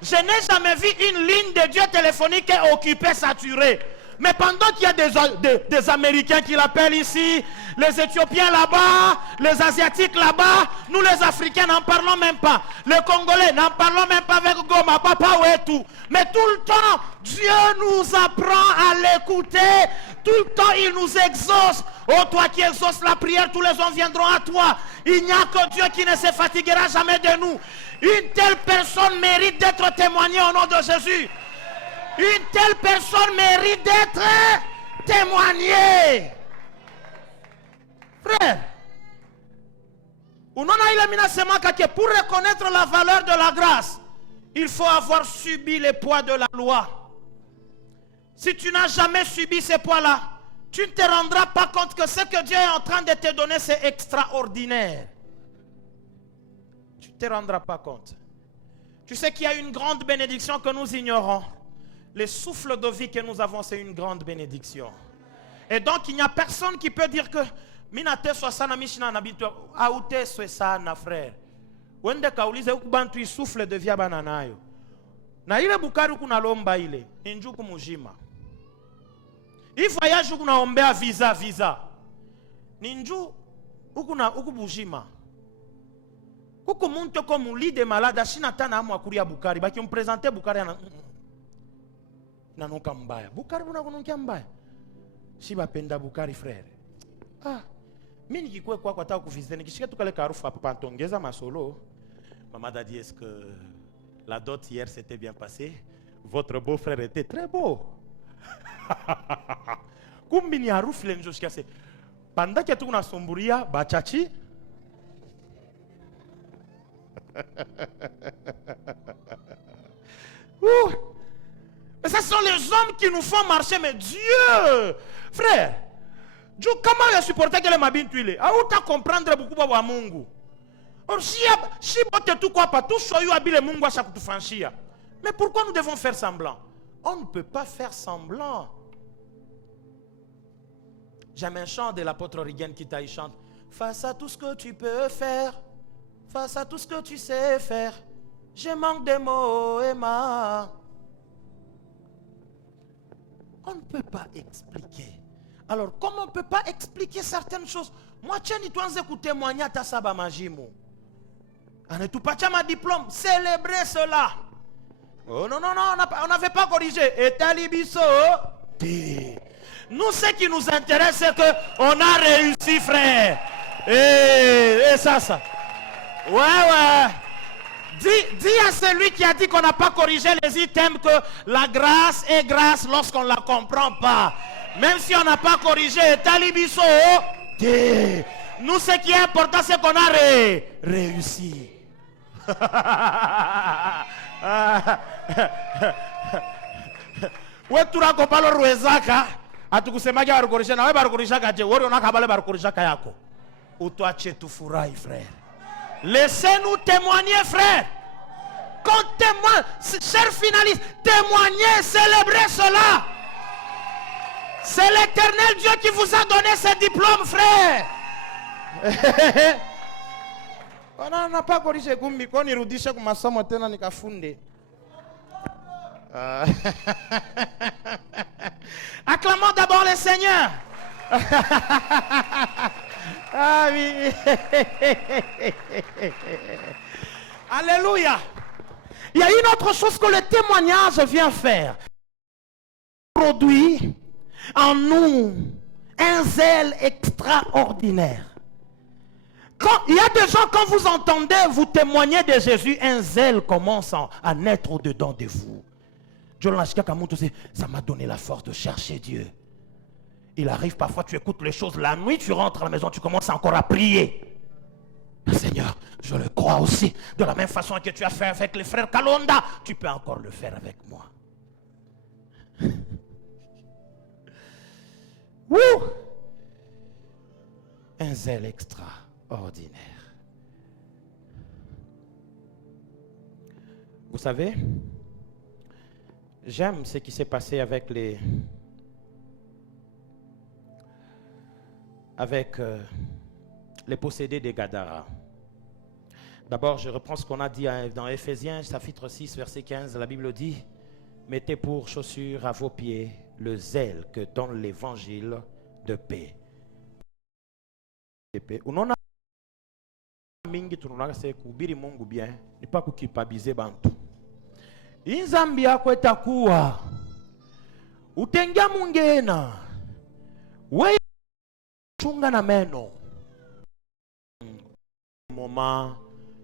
Je n'ai jamais vu une ligne de Dieu téléphonique occupée, saturée. Mais pendant qu'il y a des Américains qui l'appellent ici, les Éthiopiens là-bas, les Asiatiques là-bas, nous les Africains n'en parlons même pas. Les Congolais n'en parlons même pas avec Goma, Papa ou et tout. Mais tout le temps, Dieu nous apprend à l'écouter. Tout le temps, il nous exauce. Oh, toi qui exauces la prière, tous les hommes viendront à toi. Il n'y a que Dieu qui ne se fatiguera jamais de nous. Une telle personne mérite d'être témoignée au nom de Jésus. Une telle personne mérite d'être témoignée. Frère, pour reconnaître la valeur de la grâce, il faut avoir subi les poids de la loi. Si tu n'as jamais subi ces poids-là, tu ne te rendras pas compte que ce que Dieu est en train de te donner, c'est extraordinaire. Tu ne te rendras pas compte. Tu sais qu'il y a une grande bénédiction que nous ignorons. Le souffle de vie que nous avons, c'est une grande bénédiction. Et donc, il n'y a personne qui peut dire que minate soasana mishina nabitu aute soasana frère. Wende kaulize ukubantu isouffle de vie bananayo. Na ile bukari kuna lomba ile injuku mujima. Il voyage kuna ombea visa. Ninju ukuna ukubujima. Kuku muntu ko muli de malade shina tana amu akuria bukari baki mpresenter bukari na nuka mbaya. Bukari buna kunukia mbaya. Shiba penda bukari frère. Mimi nikikwe kwa taka kuvisiter nikishika tu kale karufu hapa pantongeza masolo. Maman a dit, est-ce que la dot hier s'était bien passée? Votre beau-frère était très beau. Kumbini harufu lenjo shikase. Pendant que tu unasumburia bachachi. Mais ce sont les hommes qui nous font marcher, mais Dieu, frère, Dieu, comment il a supporté que les mabines tuilent? Ah, où t'as comprendre beaucoup de Mungu? Or, si tout quoi pas tout soyou habile Mungu à chaque tout franchir. Mais pourquoi nous devons faire semblant? On ne peut pas faire semblant. J'aime un chant de l'apôtre Rigen qui il chante. Face à tout ce que tu peux faire, face à tout ce que tu sais faire, je manque de mots, Emma. On ne peut pas expliquer. Alors, comme on ne peut pas expliquer certaines choses, moi, tiens, tu dois écouter témoigner à Saba Majimo. On ne tout pas ma diplôme, célébrer cela. Oh non, on n'avait pas corrigé. Et Talibiso, nous, ce qui nous intéresse, c'est qu'on a réussi, frère. Et ça. Ouais. Dis à celui qui a dit qu'on n'a pas corrigé les items que la grâce est grâce lorsqu'on ne la comprend pas. Même si on n'a pas corrigé, Talibiso, nous ce qui est important c'est qu'on a réussi. Ouais, tu n'as pas le ruezaka. Atukusemaga barukorisha na wewe barukorisha kaje wori onakabale barukorisha kayako. Utoache tufurahi frère. Laissez-nous témoigner, frère. Quand témoigne, cher finaliste, témoignez, célébrez cela. C'est l'éternel Dieu qui vous a donné ce diplôme, frère. On n'a pas corrigé Gumbi, qu'on irudisha kumasomo tena nikafunde. Acclamons d'abord le Seigneur. Ah oui. Alléluia. Il y a une autre chose que le témoignage vient faire. Produit en nous un zèle extraordinaire. Il y a des gens, quand vous entendez, vous témoignez de Jésus, un zèle commence à naître au-dedans de vous. Ça m'a donné la force de chercher Dieu. Il arrive parfois, tu écoutes les choses la nuit, tu rentres à la maison, tu commences encore à prier. Seigneur, je le crois aussi. De la même façon que tu as fait avec les frères Kalonda, tu peux encore le faire avec moi. Wouh! Un zèle extraordinaire. Vous savez, j'aime ce qui s'est passé avec les possédés des Gadara. D'abord, je reprends ce qu'on a dit dans Éphésiens, chapitre 6, verset 15. La Bible dit, mettez pour chaussures à vos pieds le zèle que donne l'évangile de paix. Unaona mingi tunataka sasa kuhubiri Mungu bien, ni pa kuculpabiliser bantu. Inzambi yako itakuwa utengia mungena wewe chunga na meno. Moment,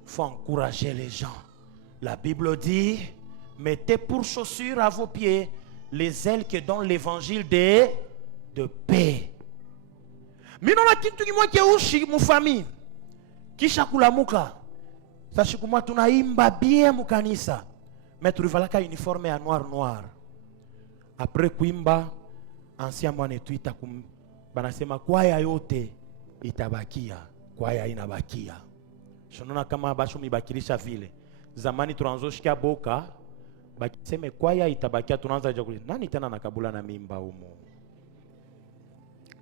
il faut encourager les gens. La Bible dit, mettez pour chaussures à vos pieds les ailes que donne l'évangile de paix. Minona kintu kimwe keushi mu famille. Kisha kulamuka. Sashi kumwa tunaimba bien mu kanisa. Mais tulivalaka uniforme ya noir. Après kuimba ancien mwana tuita banasema kwaya yote itabakia, kwaya inabakia. Shonona kama basho mibakilisha vile. Zamani tunaanzoshikia boka, bakiseme kwaya itabakia, tunaanza jakuli. Nani tena nakabula na mimba humo?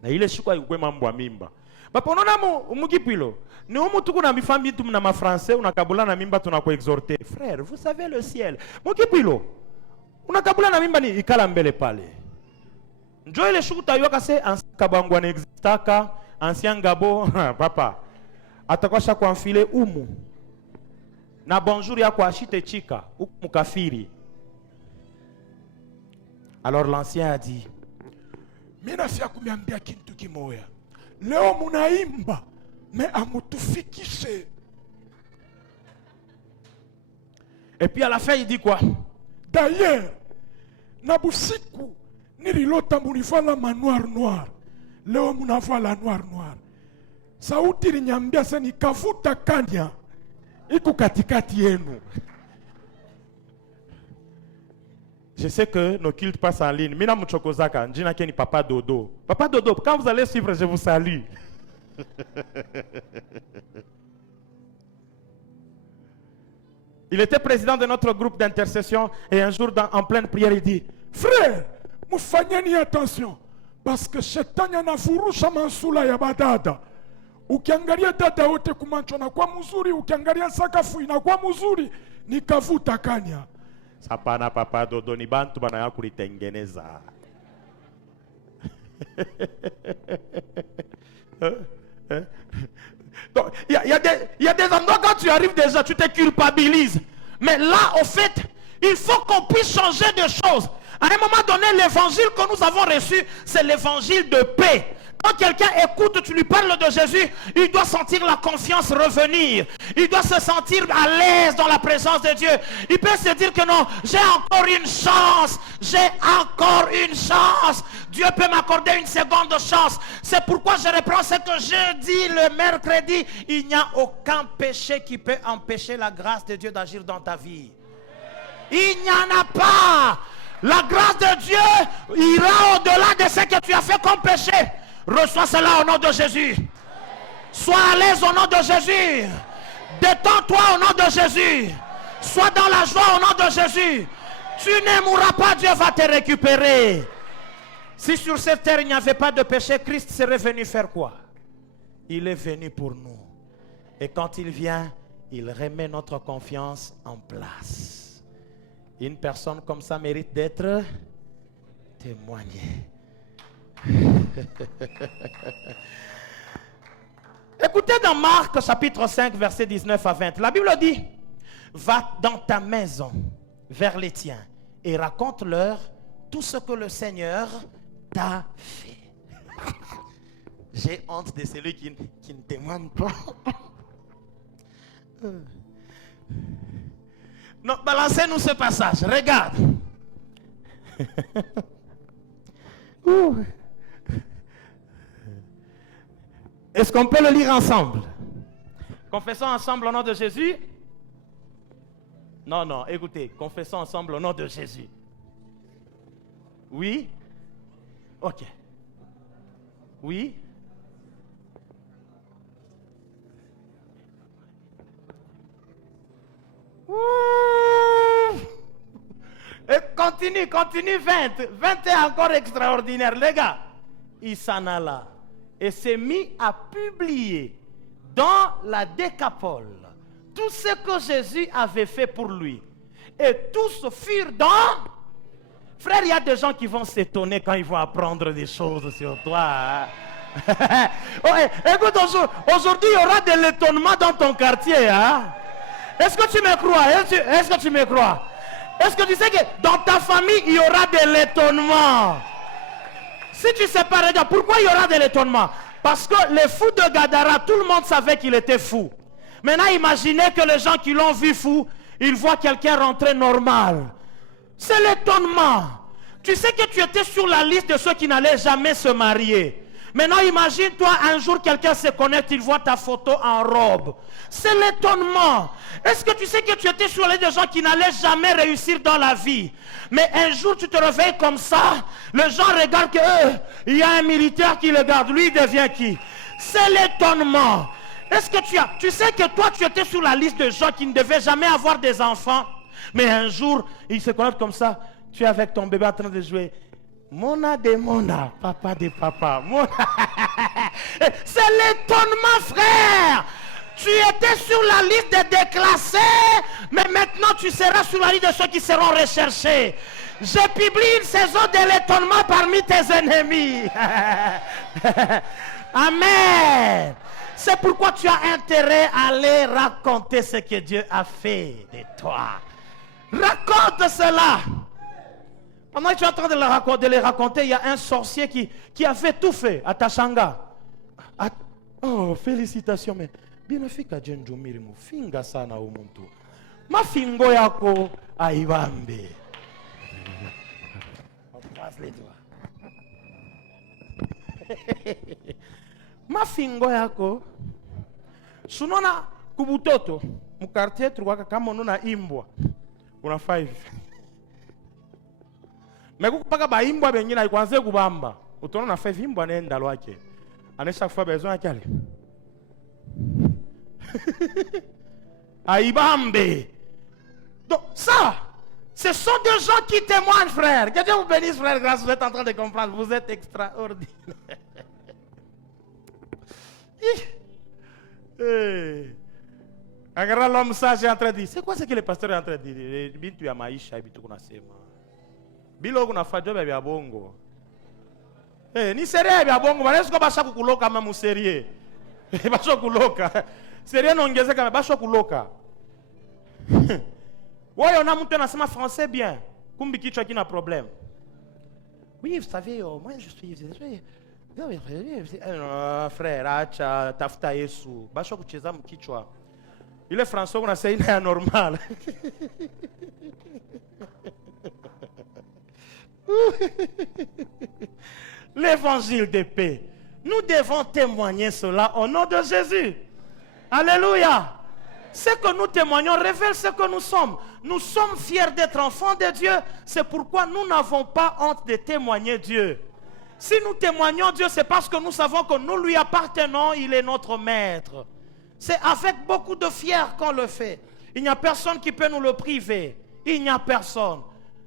Na ile shukwa yukwe mambo ya mimba. Bapa unaona mukipilo, ni humu tuku na mifambi tu na mafrancais, unakabula na mimba tunako exhorter. Frère, vous savez le ciel. Mukipilo, unakabula na mimba ni ikala mbele pale. Njoo ile shuku tayuwa kase, ancien kabangwa na existaka, ancien gabo, papa. Atakuwa shakwa mfile umu. Na bonjour ya kwa ashite chika, umu kafiri. Alors l'ancien a dit, mina siya kumiambia kintu kimoya. Leo munaimba, me amutufikishe. Et puis à la fin il dit quoi? D'ailleurs, na busiku, nililota munivala ma noir. Leo munavala noir. Sauti niambia sasa nikavuta kanya iko katikati yenu. Je sais que nos cultes passent en ligne. Mina muchokozaka, njina keni Papa Dodo. Papa Dodo, quand vous allez suivre, je vous salue. Il était président de notre groupe d'intercession et un jour en pleine prière, il dit, frère, mufanyeni attention parce que shetani anafurusha mansula ya badada. Ukiangalia dada wote kumancho na kwa mzuri, ukiangalia sakafu inakuwa mzuri, nikavuta kanya. Sapana Papa Dodo ni bantu banaya kulitengeneza. Donc, il y a des endroits quand tu arrives déjà, tu te culpabilises. Mais là, au fait, il faut qu'on puisse changer de choses. À un moment donné, l'évangile que nous avons reçu, c'est l'évangile de paix. Quand quelqu'un écoute, tu lui parles de Jésus, il doit sentir la confiance revenir. Il doit se sentir à l'aise dans la présence de Dieu. Il peut se dire que non, j'ai encore une chance. J'ai encore une chance. Dieu peut m'accorder une seconde chance. C'est pourquoi je reprends ce que je dis le mercredi. Il n'y a aucun péché qui peut empêcher la grâce de Dieu d'agir dans ta vie. Il n'y en a pas. La grâce de Dieu ira au-delà de ce que tu as fait comme péché. Reçois cela au nom de Jésus. Sois à l'aise au nom de Jésus. Détends-toi au nom de Jésus. Sois dans la joie au nom de Jésus. Tu ne mourras pas, Dieu va te récupérer. Si sur cette terre il n'y avait pas de péché, Christ serait venu faire quoi? Il est venu pour nous. Et quand il vient, il remet notre confiance en place. Une personne comme ça mérite d'être témoignée. Écoutez dans Marc chapitre 5 verset 19 à 20. La Bible dit, va dans ta maison vers les tiens et raconte-leur tout ce que le Seigneur t'a fait. J'ai honte de celui qui ne témoigne pas. Non, balancez-nous ce passage. Regarde. Est-ce qu'on peut le lire ensemble? Confessons ensemble au nom de Jésus. Non, écoutez, confessons ensemble au nom de Jésus. Oui? Ok. Oui? Et continue 20. 20 est encore extraordinaire, les gars. Il s'en alla et s'est mis à publier dans la Décapole tout ce que Jésus avait fait pour lui. Et tous furent dans... Frère, il y a des gens qui vont s'étonner quand ils vont apprendre des choses sur toi. Hein. Ouais, écoute, aujourd'hui, il y aura de l'étonnement dans ton quartier. Hein? Est-ce que tu me crois? Est-ce que tu me crois? Est-ce que tu sais que dans ta famille, il y aura de l'étonnement? Si tu ne sais pas, regarde, pourquoi il y aura de l'étonnement? Parce que les fous de Gadara, tout le monde savait qu'il était fou. Maintenant, imaginez que les gens qui l'ont vu fou, ils voient quelqu'un rentrer normal. C'est l'étonnement. Tu sais que tu étais sur la liste de ceux qui n'allaient jamais se marier. Maintenant, imagine-toi, un jour, quelqu'un se connecte, il voit ta photo en robe. C'est l'étonnement. Est-ce que tu sais que tu étais sur la liste de gens qui n'allaient jamais réussir dans la vie? Mais un jour, tu te réveilles comme ça, les gens regardent que il y a un militaire qui le garde. Lui, il devient qui? C'est l'étonnement. Est-ce que tu sais que toi, tu étais sur la liste de gens qui ne devaient jamais avoir des enfants? Mais un jour, ils se connectent comme ça. Tu es avec ton bébé en train de jouer. Mona de Mona, papa de papa. C'est l'étonnement, frère. Tu étais sur la liste des déclassés, mais maintenant tu seras sur la liste de ceux qui seront recherchés. Je publie une saison de l'étonnement parmi tes ennemis. Amen. C'est pourquoi tu as intérêt à aller raconter ce que Dieu a fait de toi. Raconte cela. Pendant que tu es en train de les raconter, il y a un sorcier qui a fait tout fait à Tachanga. Oh, félicitations, mais binafika jenjo mirimu finga sana umuntu. Mafingo yako aibambe. Passe les doigts. Mafingo yako. Sunona kubutoto. Mukartie truwaka kama nuna imbwa. Una 5. Mekupaka ba imbwa bengine aikwanze kubamba. Utona na 5 imbwa nenda lwake. Ane chaque fois besoin à quel? Aïbambe. Donc ça, ce sont des gens qui témoignent, frère. Que Dieu vous bénisse, frère, grâce, vous êtes en train de comprendre. Vous êtes extraordinaire. Un grand homme sage est en train de dire, c'est quoi ce que le pasteur est en train de dire? Bintu ya maisha, bintu kuna sema. Bilo kuna fajo bebe ya bongo. Ni serie ya bongo, balesko basha kukuloka mama serie. Basha kuloka. Serie n'ongeze kama basha kuloka. Ouais, on a mtu anasema français bien. Kumbi kichwa kina problème. Oui, vous savez, moi je suis frère, acha tafuta Yesu. Basha kucheza mkichwa. Ile français unasema ina normal. L'évangile de paix. Nous devons témoigner cela au nom de Jésus. Alléluia. Ce que nous témoignons révèle ce que nous sommes. Nous sommes fiers d'être enfants de Dieu. C'est pourquoi nous n'avons pas honte de témoigner Dieu. Si nous témoignons Dieu, c'est parce que nous savons que nous lui appartenons. Il est notre maître. C'est avec beaucoup de fier qu'on le fait. Il n'y a personne qui peut nous le priver. Il n'y a personne.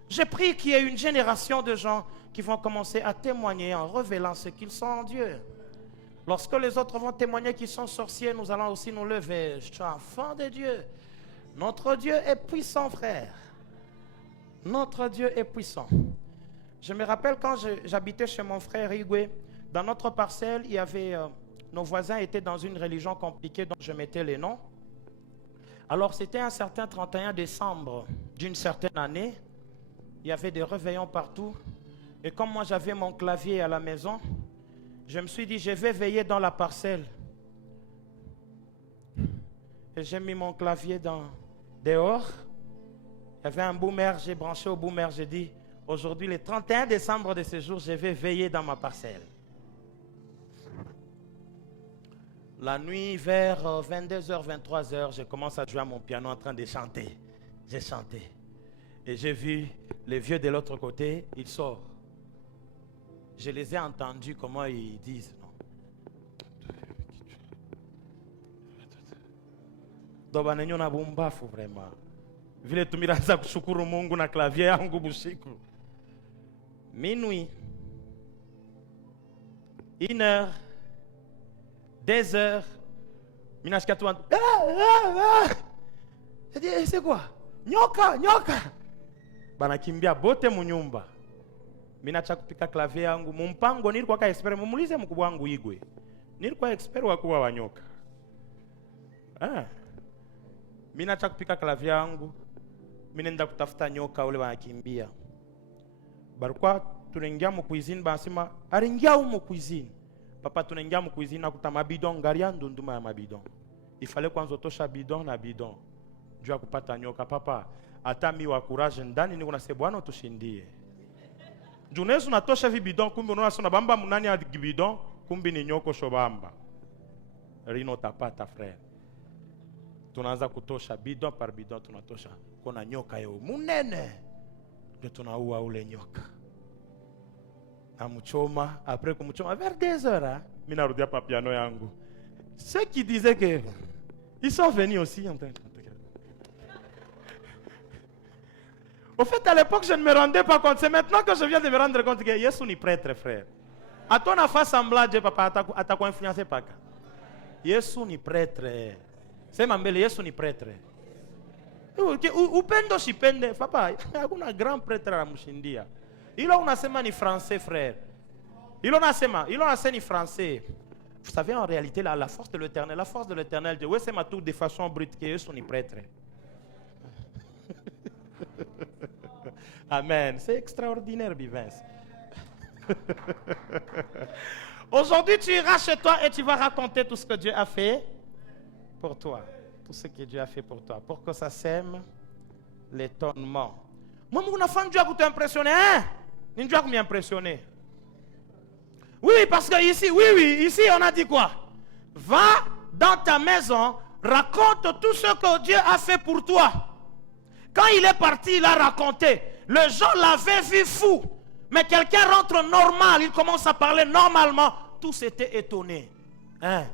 Je prie qu'il y ait une génération de gens qui vont commencer à témoigner en révélant ce qu'ils sont en Dieu. Lorsque les autres vont témoigner qu'ils sont sorciers, nous allons aussi nous lever. Je suis enfant de Dieu. Notre Dieu est puissant, frère. Notre Dieu est puissant. Je me rappelle quand j'habitais chez mon frère Igwe, dans notre parcelle, il y avait, nos voisins étaient dans une religion compliquée dont je mettais les noms. Alors c'était un certain 31 décembre d'une certaine année. Il y avait des réveillons partout. Et comme moi j'avais mon clavier à la maison, je me suis dit je vais veiller dans la parcelle. Et j'ai mis mon clavier dehors. Il y avait un boomer, j'ai branché au boomer, j'ai dit aujourd'hui le 31 décembre de ce jour, je vais veiller dans ma parcelle. La nuit vers 22h, 23h, je commence à jouer à mon piano en train de chanter. J'ai chanté. Et j'ai vu les vieux de l'autre côté, ils sortent. Je les ai entendus comment ils disent. Dobanenyo na bumbafu vraiment. Vile tumiraza kushukuru Mungu na clavier yangu busiku. Minuit. 1h. 2h. Minashika tu. C'est quoi? Nyoka, nyoka. Banakimbia bote mu nyumba. Mina chakupika clavier yangu. Mumpango nilikuwa ka expert. Mumulize mkubwa wangu Igwe. Nilikuwa expert wa kuwa wanyoka. Mina chakupika clavier yangu. Mina nenda kutafuta nyoka ule wanakimbia. Barukwa tunaingia mu cuisine basima. Aringia mu cuisine. Papa tunaingia mu cuisine nakuta mabidon ngaria ndunduma ya mabidon. Ifale kwanza tosha bidon na bidon. Jua kupata nyoka papa. Hata mi wa courage ndani niko nasema bwana tushindie. Junesu natosha vi bidon kumbe unaona sona bamba munani ya bidon kumbe ni nyoko shobamba. Rino tapata frère. Tunaanza kutosha bidon par bidon tunatosha. Kuna nyoka yao munene. Ndio tunaua ule nyoka. Na mchoma après kumchoma vers 2 heures, mimi narudia pa piano yangu. Ceux qui disaient que ils sont venus aussi en train de... Au fait, à l'époque, je ne me rendais pas compte. C'est maintenant que je viens de me rendre compte que Yesu ni prêtre, frère. À ton affaire semblable, papa, à ta influencé pas. Yesu ni prêtre. C'est mambele, Yesu ni prêtre. Upendo shipende, papa, hakuna grand prêtre la mshindia. Ilo unasema ni français, frère. Ilo unasema ni français. Vous savez, en réalité, la force de l'éternel, Dieu, c'est ma tour de façon brute que Yesu ni prêtre. Amen. C'est extraordinaire, Bivens. Aujourd'hui, tu iras chez toi et tu vas raconter tout ce que Dieu a fait pour toi. Tout ce que Dieu a fait pour toi. Pour que ça sème l'étonnement. Moi, mon enfant, Dieu a t'impressionner, hein? Dieu a m'impressionner. Oui, parce que ici, on a dit quoi? Va dans ta maison, raconte tout ce que Dieu a fait pour toi. Quand il est parti, il a raconté. Les gens l'avaient vu fou. Mais quelqu'un rentre normal, il commence à parler normalement. Tous étaient étonnés. Hein?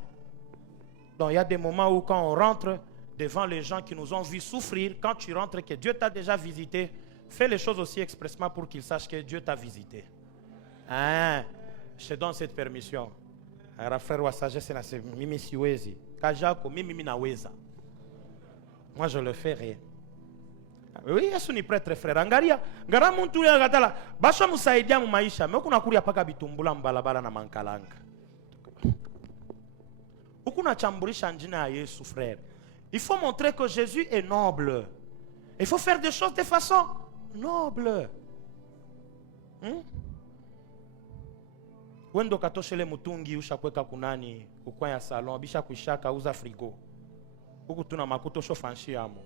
Donc il y a des moments où quand on rentre devant les gens qui nous ont vu souffrir, quand tu rentres que Dieu t'a déjà visité, fais les choses aussi expressément pour qu'ils sachent que Dieu t'a visité. Hein? Je te donne cette permission. Alors frère wa sagesse na se mimi siwezi. Kajako mimi naweza. Moi je le ferai. Oui, Yesu ni prêtre frère. Angalia, ngara muntu ya gatala. Basha musaidia mu maisha. Mais kuna kuria paka bitumbula mbalabala na mankalanga. Ukuna chamburisha njina ya Yesu frère. Il faut montrer que Jésus est noble. Il faut faire des choses de façon noble. Wendo katoshele mutungi ushakweka kunani ukwa ya salon bisha kuishaka uza frigo. Huku tuna makuto shofanshi amo.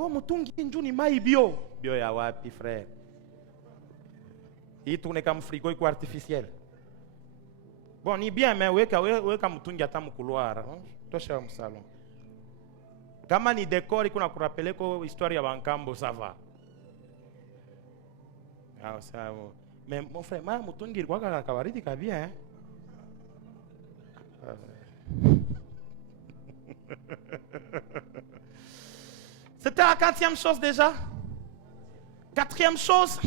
Oh, mutungi njuni mai bio. Bio ya wapi, frère? Hii tune kama frigo iko artificiel. Bon, ni bien, mais weka mutungi hata mkuloara. Tosha mu salon. Kama ni décor iko na kurapeleko histoire ya bankambo, ça va. Ah, ça va. Mais mon frère, ma mutungi kwa kawaridi kabia, hein? C'était la 4e chose déjà. 4e chose.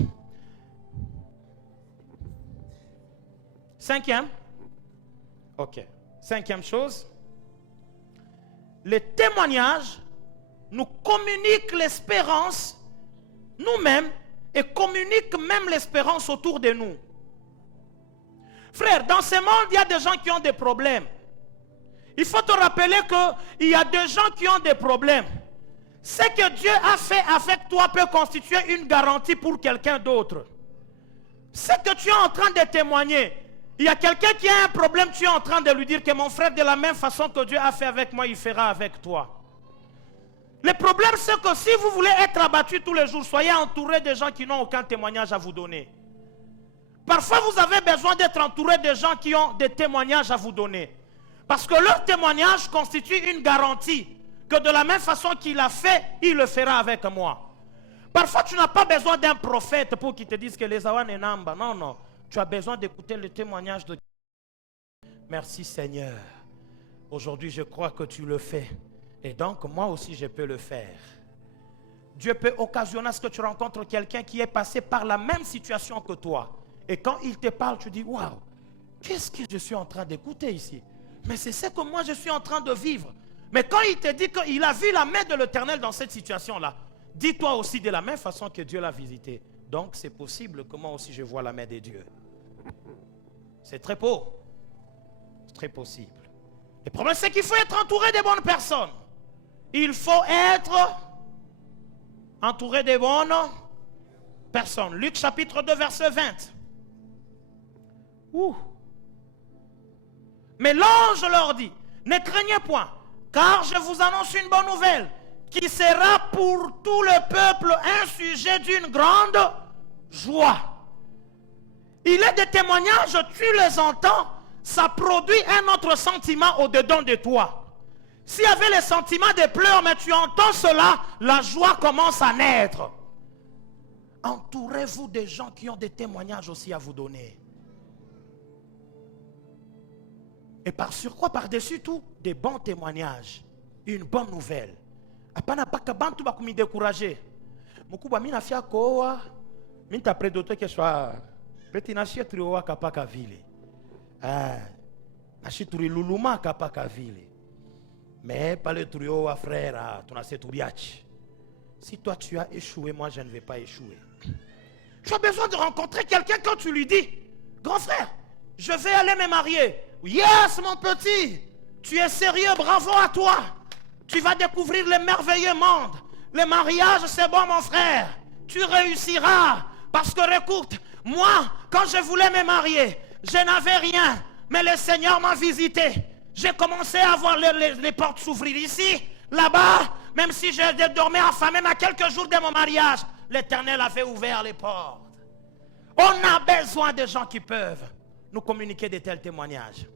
5e. Ok. 5e chose. Les témoignages nous communiquent l'espérance nous-mêmes et communiquent même l'espérance autour de nous. Frère, dans ce monde, il y a des gens qui ont des problèmes. Il faut te rappeler qu'il y a des gens qui ont des problèmes. Ce que Dieu a fait avec toi peut constituer une garantie pour quelqu'un d'autre. Ce que tu es en train de témoigner, il y a quelqu'un qui a un problème, tu es en train de lui dire que mon frère, de la même façon que Dieu a fait avec moi, il fera avec toi. Le problème, c'est que si vous voulez être abattu tous les jours, soyez entouré de gens qui n'ont aucun témoignage à vous donner. Parfois, vous avez besoin d'être entouré de gens qui ont des témoignages à vous donner. Parce que leur témoignage constitue une garantie que de la même façon qu'il a fait, il le fera avec moi. Parfois, tu n'as pas besoin d'un prophète pour qu'il te dise que les awan est namba. Non, non. Tu as besoin d'écouter le témoignage de Dieu. Merci Seigneur. Aujourd'hui, je crois que tu le fais. Et donc, moi aussi, je peux le faire. Dieu peut occasionner à ce que tu rencontres quelqu'un qui est passé par la même situation que toi. Et quand il te parle, tu dis, waouh, qu'est-ce que je suis en train d'écouter ici? Mais c'est ce que moi, je suis en train de vivre. Mais quand il te dit qu'il a vu la main de l'Éternel dans cette situation-là, dis-toi aussi de la même façon que Dieu l'a visité. Donc c'est possible que moi aussi je vois la main de Dieu. C'est très beau. C'est très possible. Le problème c'est qu'il faut être entouré de bonnes personnes. Il faut être entouré de bonnes personnes. Luc chapitre 2 verset 20. Ouh. Mais l'ange leur dit, ne craignez point, car je vous annonce une bonne nouvelle, qui sera pour tout le peuple un sujet d'une grande joie. Il est des témoignages, tu les entends, ça produit un autre sentiment au-dedans de toi. S'il y avait le sentiment de pleurs, mais tu entends cela, la joie commence à naître. Entourez-vous des gens qui ont des témoignages aussi à vous donner. Et par sur quoi, par-dessus tout, des bons témoignages, une bonne nouvelle. Apana paka bantu ba kumi décourager. Mukuba mina fia koa, minta predoto ke soit peti na shi trioa kapaka vile. Ah, na shi turi luluma kapaka vile. Mais pas le trioa frère, tu n'as tout biach. Si toi tu as échoué, moi je ne vais pas échouer. Tu as besoin de rencontrer quelqu'un quand tu lui dis, grand frère, je vais aller me marier. Yes mon petit, tu es sérieux, bravo à toi. Tu vas découvrir le merveilleux monde. Le mariage, c'est bon, mon frère. Tu réussiras. Parce que, écoute, moi, quand je voulais me marier, je n'avais rien. Mais le Seigneur m'a visité. J'ai commencé à voir les portes s'ouvrir ici, là-bas. Même si je dormais affamé, à quelques jours de mon mariage, l'Éternel avait ouvert les portes. On a besoin de gens qui peuvent nous communiquer de tels témoignages.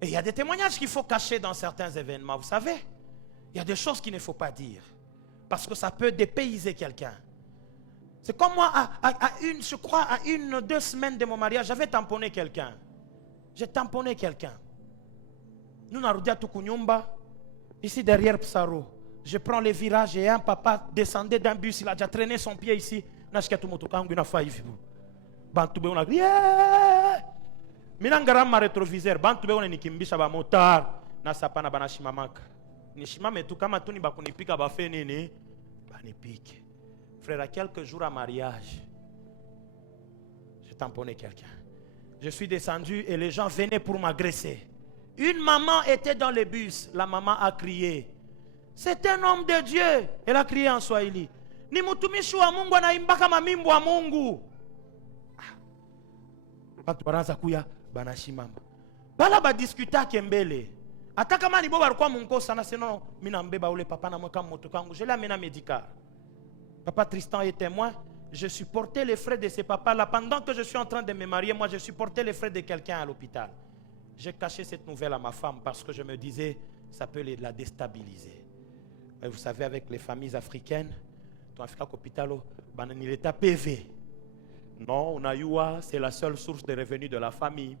Et il y a des témoignages qu'il faut cacher dans certains événements. Vous savez, il y a des choses qu'il ne faut pas dire. Parce que ça peut dépayser quelqu'un. C'est comme moi, je crois, à 1 ou 2 semaines de mon mariage, j'avais tamponné quelqu'un. J'ai tamponné quelqu'un. Nous, on a roudé à Tukunyumba, ici derrière Psaro. Je prends les virages et un papa descendait d'un bus, il a déjà traîné son pied ici. Minangara ma rétroviseur bantu be nikimbisha ba motar na sapana banashimamaka nishimame tu kama tu ni bakunipika ba fe nini banipike. Frère, à quelques jours à mariage, j'ai tamponné quelqu'un. Je suis descendu et les gens venaient pour m'agresser. Une maman était dans le bus, la maman a crié. C'est un homme de Dieu. Elle a crié en Swahili. Ni mutumishi wa Mungu anaimbaka mamimbo wa Mungu. Bantu baraza kuya banashimama. Bala ba discuta kembele. Ata kama ni bo barukwa munkosa na seno mina mbeba ule papa na mweka moto kangu. Je l'ai amené à Médical. Papa Tristan est témoin. Je supportais les frais de ce papa-là. Pendant que je suis en train de me marier, moi je supportais les frais de quelqu'un à l'hôpital. J'ai caché cette nouvelle à ma femme parce que je me disais, ça peut la déstabiliser. Et vous savez, avec les familles africaines, ton Afrique hôpital, il est à PV. Non, on a eu, c'est la seule source de revenus de la famille.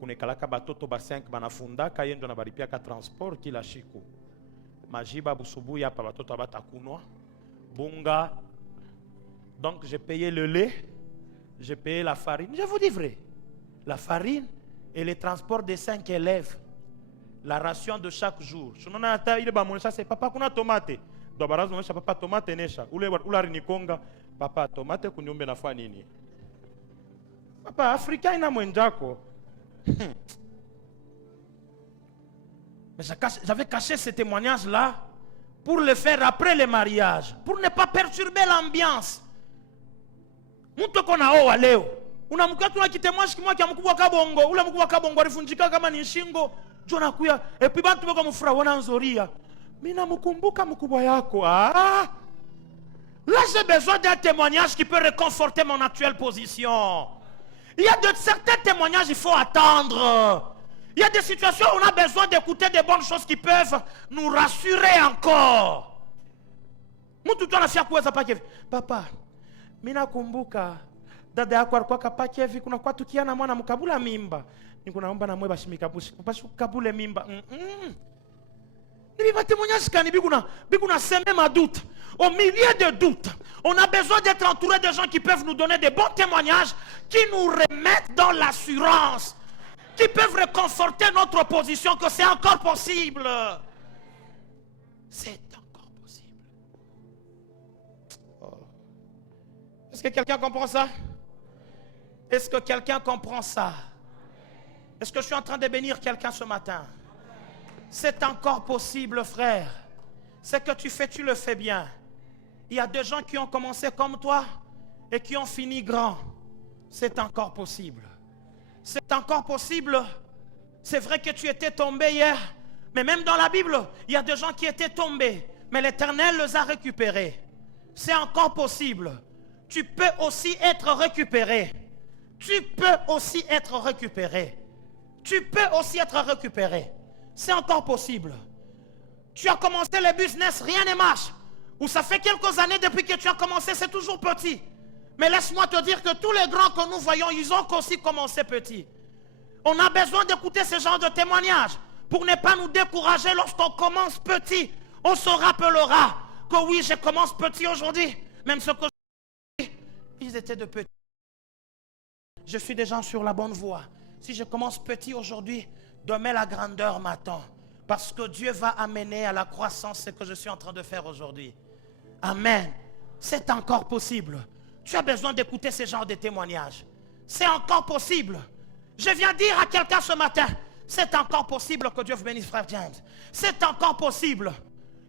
Kunekalaka batoto ba 5 banafunda kayendo na baripia ka transport kila shiku. Majiba busubu ya pa batoto batakunwa. Bunga. Donc j'ai payé le lait, j'ai payé la farine. Je vous dis vrai. La farine et le transport des 5 élèves. La ration de chaque jour. Je n'en ai pas il ba monisha c'est papa kuna tomate. Do barazo monisha papa tomate nesha. Ula rinikonga papa tomate kunyumbe na fa nini? Papa Afrika ina mwenjako. Mais j'avais caché ce témoignage-là pour le faire après le mariage, pour ne pas perturber l'ambiance. Mtu kona oa leo unamkuta tuna kitemwashi kimwa kia mkubwa kabongo ule mkubwa kabongo alifunjika kama ni shingo jona kuya epi bantu bako mfura wana nzoria mimi namkumbuka mkubwa yako là j'ai besoin d'un témoignage qui peut réconforter mon actuelle position. Il y a de certains témoignages il faut attendre. Il y a des situations où on a besoin d'écouter des bonnes choses qui peuvent nous rassurer encore. Mtu tu anafia kuweza pake papa mimi nakumbuka dada yako alikuwa kapake hivi kuna kwa tukiana mwana mkabula mimba nikunaomba na mweba shimikabushi kupashu kabule mimba Ni témoignage kani biguna semer ma doute. Au milieu de doutes, on a besoin d'être entouré de gens qui peuvent nous donner des bons témoignages, qui nous remettent dans l'assurance, qui peuvent réconforter notre position que c'est encore possible. C'est encore possible. Oh. Est-ce que quelqu'un comprend ça? Est-ce que quelqu'un comprend ça? Est-ce que je suis en train de bénir quelqu'un ce matin? C'est encore possible, frère. Ce que tu fais, tu le fais bien. Il y a des gens qui ont commencé comme toi et qui ont fini grand. C'est encore possible. C'est encore possible. C'est vrai que tu étais tombé hier, mais même dans la Bible, il y a des gens qui étaient tombés, mais l'Éternel les a récupérés. C'est encore possible. Tu peux aussi être récupéré. Tu peux aussi être récupéré. Tu peux aussi être récupéré. C'est encore possible. Tu as commencé le business, rien ne marche. Ou ça fait quelques années depuis que tu as commencé, c'est toujours petit. Mais laisse-moi te dire que tous les grands que nous voyons, ils ont aussi commencé petit. On a besoin d'écouter ce genre de témoignages pour ne pas nous décourager lorsqu'on commence petit. On se rappellera que oui, je commence petit aujourd'hui. Même ce que ils étaient de petits. Je suis déjà sur la bonne voie. Si je commence petit aujourd'hui, demain la grandeur m'attend. Parce que Dieu va amener à la croissance ce que je suis en train de faire aujourd'hui. Amen. C'est encore possible. Tu as besoin d'écouter ce genre de témoignages. C'est encore possible. Je viens dire à quelqu'un ce matin, c'est encore possible que Dieu vous bénisse, frère James. C'est encore possible.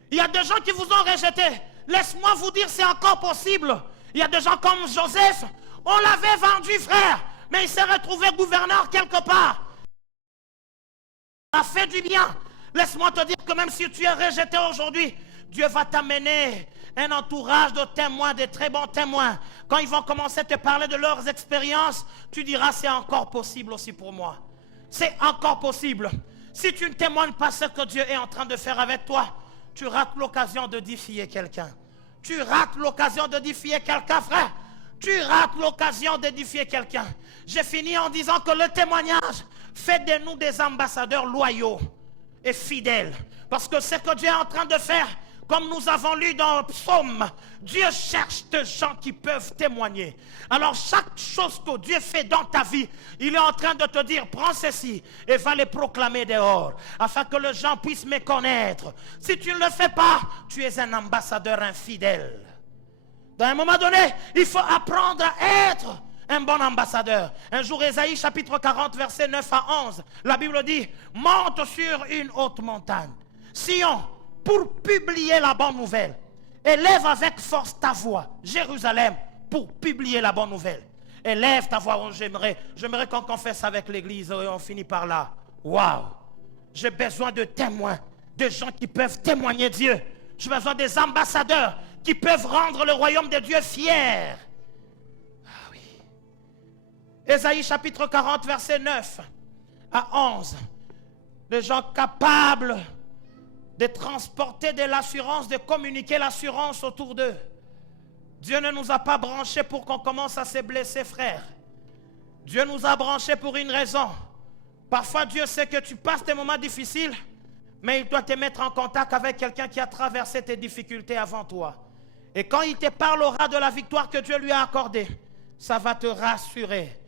Il y a des gens qui vous ont rejeté. Laisse-moi vous dire, c'est encore possible. Il y a des gens comme Joseph. On l'avait vendu, frère. Mais il s'est retrouvé gouverneur quelque part. Ça a fait du bien. Laisse-moi te dire que même si tu es rejeté aujourd'hui, Dieu va t'amener un entourage de témoins, de très bons témoins. Quand ils vont commencer à te parler de leurs expériences, tu diras c'est encore possible aussi pour moi. C'est encore possible. Si tu ne témoignes pas ce que Dieu est en train de faire avec toi, tu rates l'occasion de défier quelqu'un. Tu rates l'occasion de défier quelqu'un, frère. Tu rates l'occasion d'édifier quelqu'un. J'ai fini en disant que le témoignage fait de nous des ambassadeurs loyaux et fidèles. Parce que ce que Dieu est en train de faire, comme nous avons lu dans le psaume, Dieu cherche des gens qui peuvent témoigner. Alors chaque chose que Dieu fait dans ta vie, il est en train de te dire, prends ceci et va les proclamer dehors, afin que les gens puissent me connaître. Si tu ne le fais pas, tu es un ambassadeur infidèle. Dans un moment donné, il faut apprendre à être un bon ambassadeur. Un jour, Ésaïe chapitre 40, versets 9 à 11, la Bible dit, monte sur une haute montagne, Sion, pour publier la bonne nouvelle. Élève avec force ta voix, Jérusalem, pour publier la bonne nouvelle. Élève ta voix. Oh, j'aimerais qu'on confesse avec l'église et on finit par là. Waouh! J'ai besoin de témoins, de gens qui peuvent témoigner Dieu. J'ai besoin des ambassadeurs qui peuvent rendre le royaume de Dieu fier. Ah oui. Ésaïe chapitre 40, verset 9 à 11. Des gens capables de transporter de l'assurance, de communiquer l'assurance autour d'eux. Dieu ne nous a pas branchés pour qu'on commence à se blesser, frère. Dieu nous a branchés pour une raison. Parfois, Dieu sait que tu passes des moments difficiles, mais il doit te mettre en contact avec quelqu'un qui a traversé tes difficultés avant toi. Et quand il te parlera de la victoire que Dieu lui a accordée, ça va te rassurer.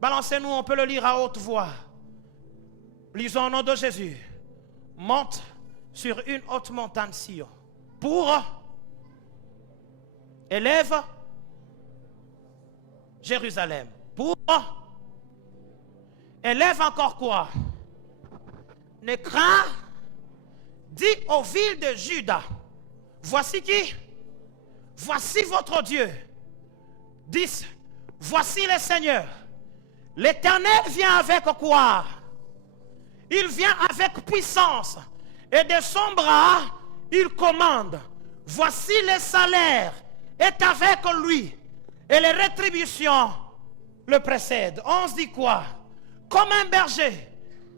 Balancez-nous, on peut le lire à haute voix. Lisons au nom de Jésus. Monte sur une haute montagne Sion. Pour élève Jérusalem. Pour élève encore quoi? Ne crains, dis aux villes de Juda. Voici qui? Voici votre Dieu. 10. Voici le Seigneur. L'Éternel vient avec quoi? Il vient avec puissance. Et de son bras, il commande. Voici le salaire est avec lui. Et les rétributions le précèdent. 11 dit quoi? Comme un berger,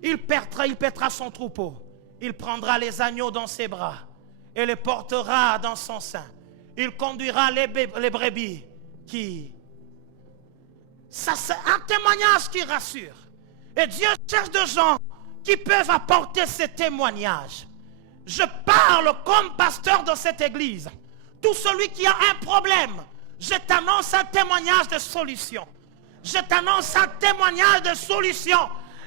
il pètera son troupeau. Il prendra les agneaux dans ses bras et les portera dans son sein. Il conduira les brebis qui... Ça, c'est un témoignage qui rassure. Et Dieu cherche des gens qui peuvent apporter ce témoignage. Je parle comme pasteur de cette église. Tout celui qui a un problème, je t'annonce un témoignage de solution. Je t'annonce un témoignage de solution.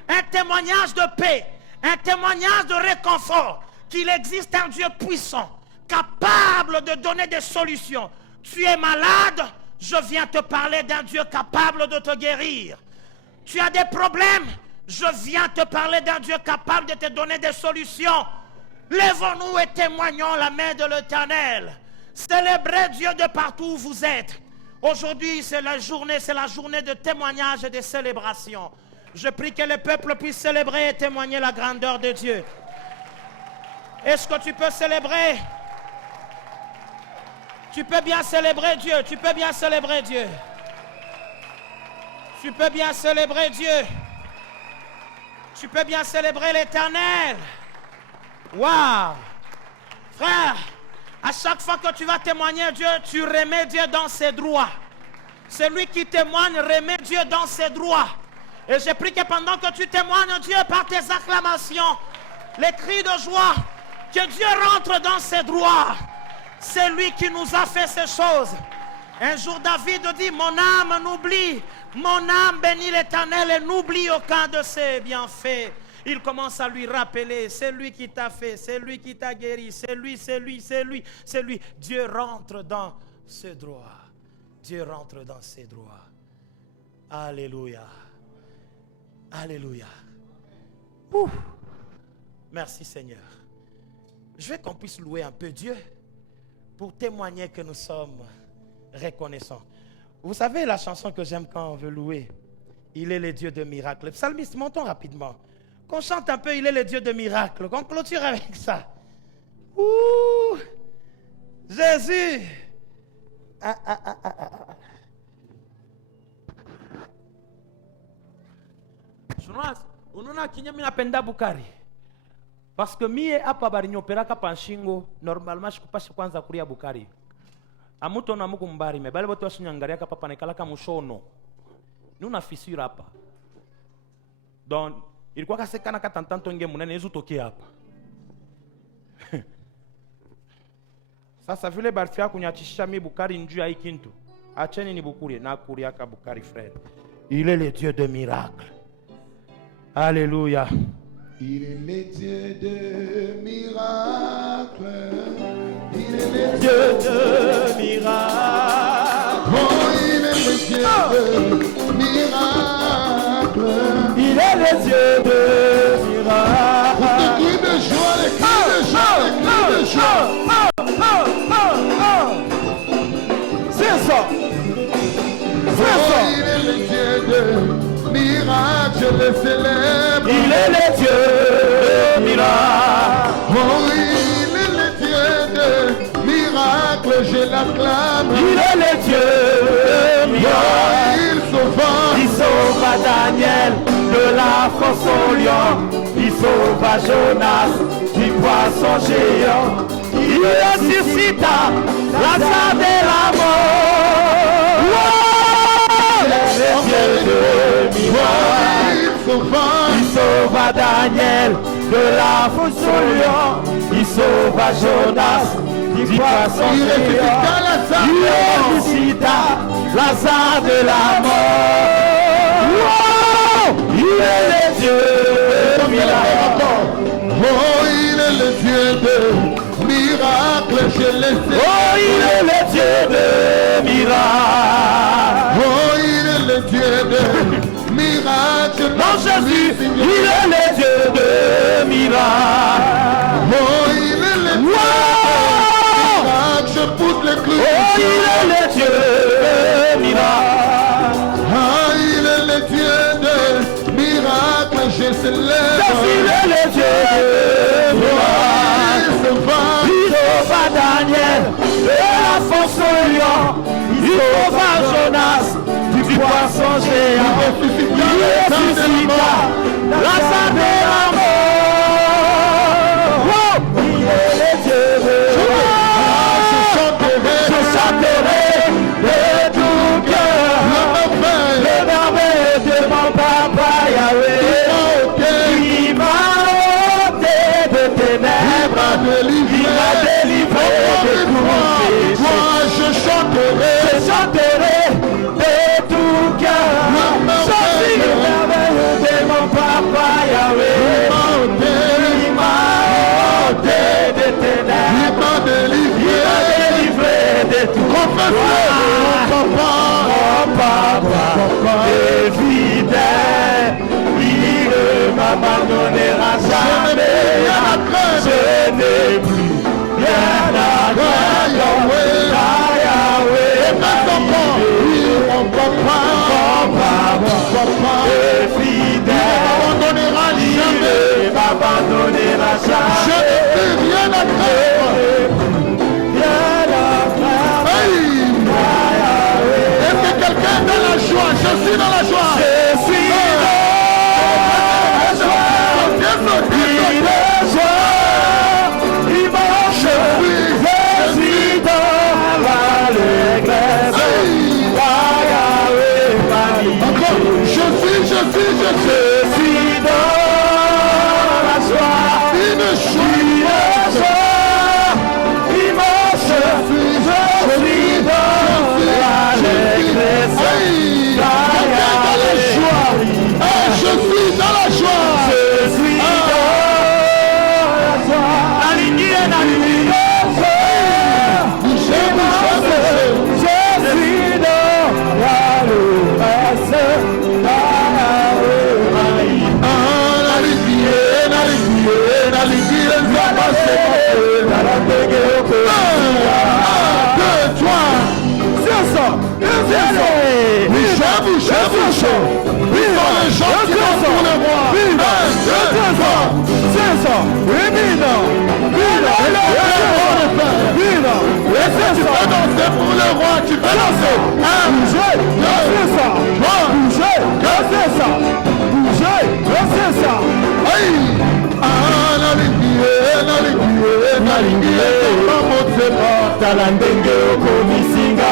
Un témoignage de paix. Un témoignage de réconfort. Qu'il existe un Dieu puissant, capable de donner des solutions. Tu es malade, je viens te parler d'un Dieu capable de te guérir. Tu as des problèmes, je viens te parler d'un Dieu capable de te donner des solutions. Lèvons-nous et témoignons la main de l'Éternel. Célébrez Dieu de partout où vous êtes. Aujourd'hui, c'est la journée de témoignage et de célébration. Je prie que le peuple puisse célébrer et témoigner la grandeur de Dieu. Est-ce que tu peux célébrer? Tu peux bien célébrer Dieu. Tu peux bien célébrer Dieu. Tu peux bien célébrer Dieu. Tu peux bien célébrer l'Éternel. Waouh! Frère, à chaque fois que tu vas témoigner Dieu, tu remets Dieu dans ses droits. Celui qui témoigne remet Dieu dans ses droits. Et je prie que pendant que tu témoignes Dieu par tes acclamations, les cris de joie, que Dieu rentre dans ses droits. C'est lui qui nous a fait ces choses. Un jour David dit, mon âme n'oublie, mon âme bénit l'Éternel et n'oublie aucun de ses bienfaits. Il commence à lui rappeler, c'est lui qui t'a fait, c'est lui qui t'a guéri, c'est lui. Dieu rentre dans ses droits. Dieu rentre dans ses droits. Alléluia. Alléluia. Ouh. Merci Seigneur. Je veux qu'on puisse louer un peu Dieu pour témoigner que nous sommes reconnaissants. Vous savez la chanson que j'aime quand on veut louer? Il est le Dieu de miracles. Psalmiste, montons rapidement. Qu'on chante un peu, il est le Dieu de miracles. Qu'on clôture avec ça. Ouh! Jésus! Unaona kinyemi napenda Bukari. Parce que mie hapa barinyoperaka panshingo normalement shikupashi kwanza kulia Bukari. Amuto na muku mbari me bale bote wasunyangaria ka papa nekalaka mushono. Nuna fissure hapa. Donc ilikuwa kasekana katantanto nge munene ezu toki hapa. Sasa vile barfia kunyachisha mi Bukari njuu ya ikintu. Acheni ni Bukurie na kuriaka Bukari frère. Il est le Dieu de miracles. Alléluia. Il est le Dieu de miracles. Il est le Dieu de miracles. Oh, il est le Dieu de miracles. Il est le Dieu de miracles. Les cris de joie, les cris de joie, les cris de joie. C'est ça. Oh, il est le Dieu de miracles, je le célèbre. Il est le Dieu de miracles. Oh, il est le Dieu de miracles, je l'acclame. Il est le Dieu de miracles. Oh, Il sauva Daniel de la fosse au lion. Il sauva Jonas du poisson géant. Il ressuscita Lazare de la mort. Wow! Le Dieu de miracles. Il sauva Daniel de la fosse au lion. Il sauva Jonas du poisson géant. Il ressuscita Lazare de la mort. Wow! Il est le Dieu de miracles. oh, il est le Dieu de miracles, je le célèbre. Oh, il est le Dieu de miracles. Oh, il est le Dieu de miracles. Non, Jésus, il est le Dieu de miracles. Oh, il est le Dieu de miracles. Je pousse le clou. Oh, il est le Dieu de miracles. Ah, il est le Dieu de miracles, je célèbre. Jésus, il est le Dieu de miracles. Il sauva Daniel de la fosse au lion. Il sauva Jonas du poisson géant. Il ressuscita Lazare de la mort. Oh, il est le Dieu de miracles. Je chanterai de tout cœur les merveilles de mon papa Yahweh. Il m'a ôté de ténèbres, il m'a délivré de tout péché. Je chanterai de tout cœur. Jésus, les merveilles de mon m'abandonnera jamais. Je n'ai plus rien à craindre. Yahweh, mon papa est fidèle. Il ne m'abandonnera jamais. Je n'ai plus rien à craindre. Est-ce que quelqu'un est dans la joie? Je suis dans la joie. Je suis dans la joie. Dimanche, je suis dans l'allégresse. Encore, je suis dans la joie. Une joie. Dimanche, je suis dans l'allégresse. Je suis dans la joie. Je suis dans la joie. Aligné. Je suis dans danser pour le roi, tu peux danser. Bouger, c'est ça. Bouger, c'est ça. Bouger, c'est ça. Aïe. Talandenge okomisinga.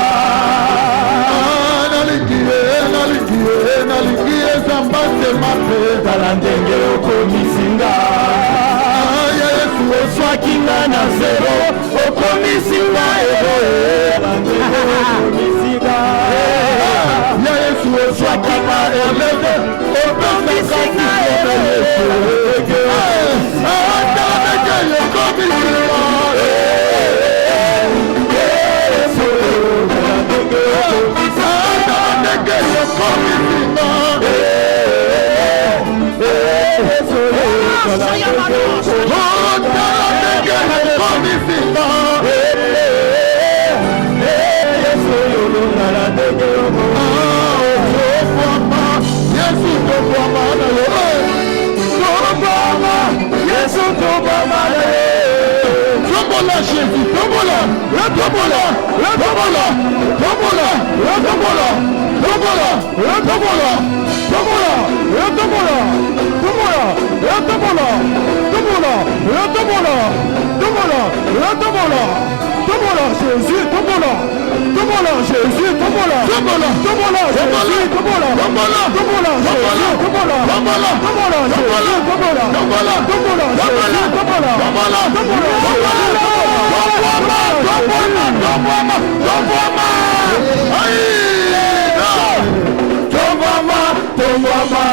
Talandenge okomisinga. Oswakinga na zero okomisinga ero. Yesu oswakinga eleve okomisinga ero. Jésus, tombola, Tombola,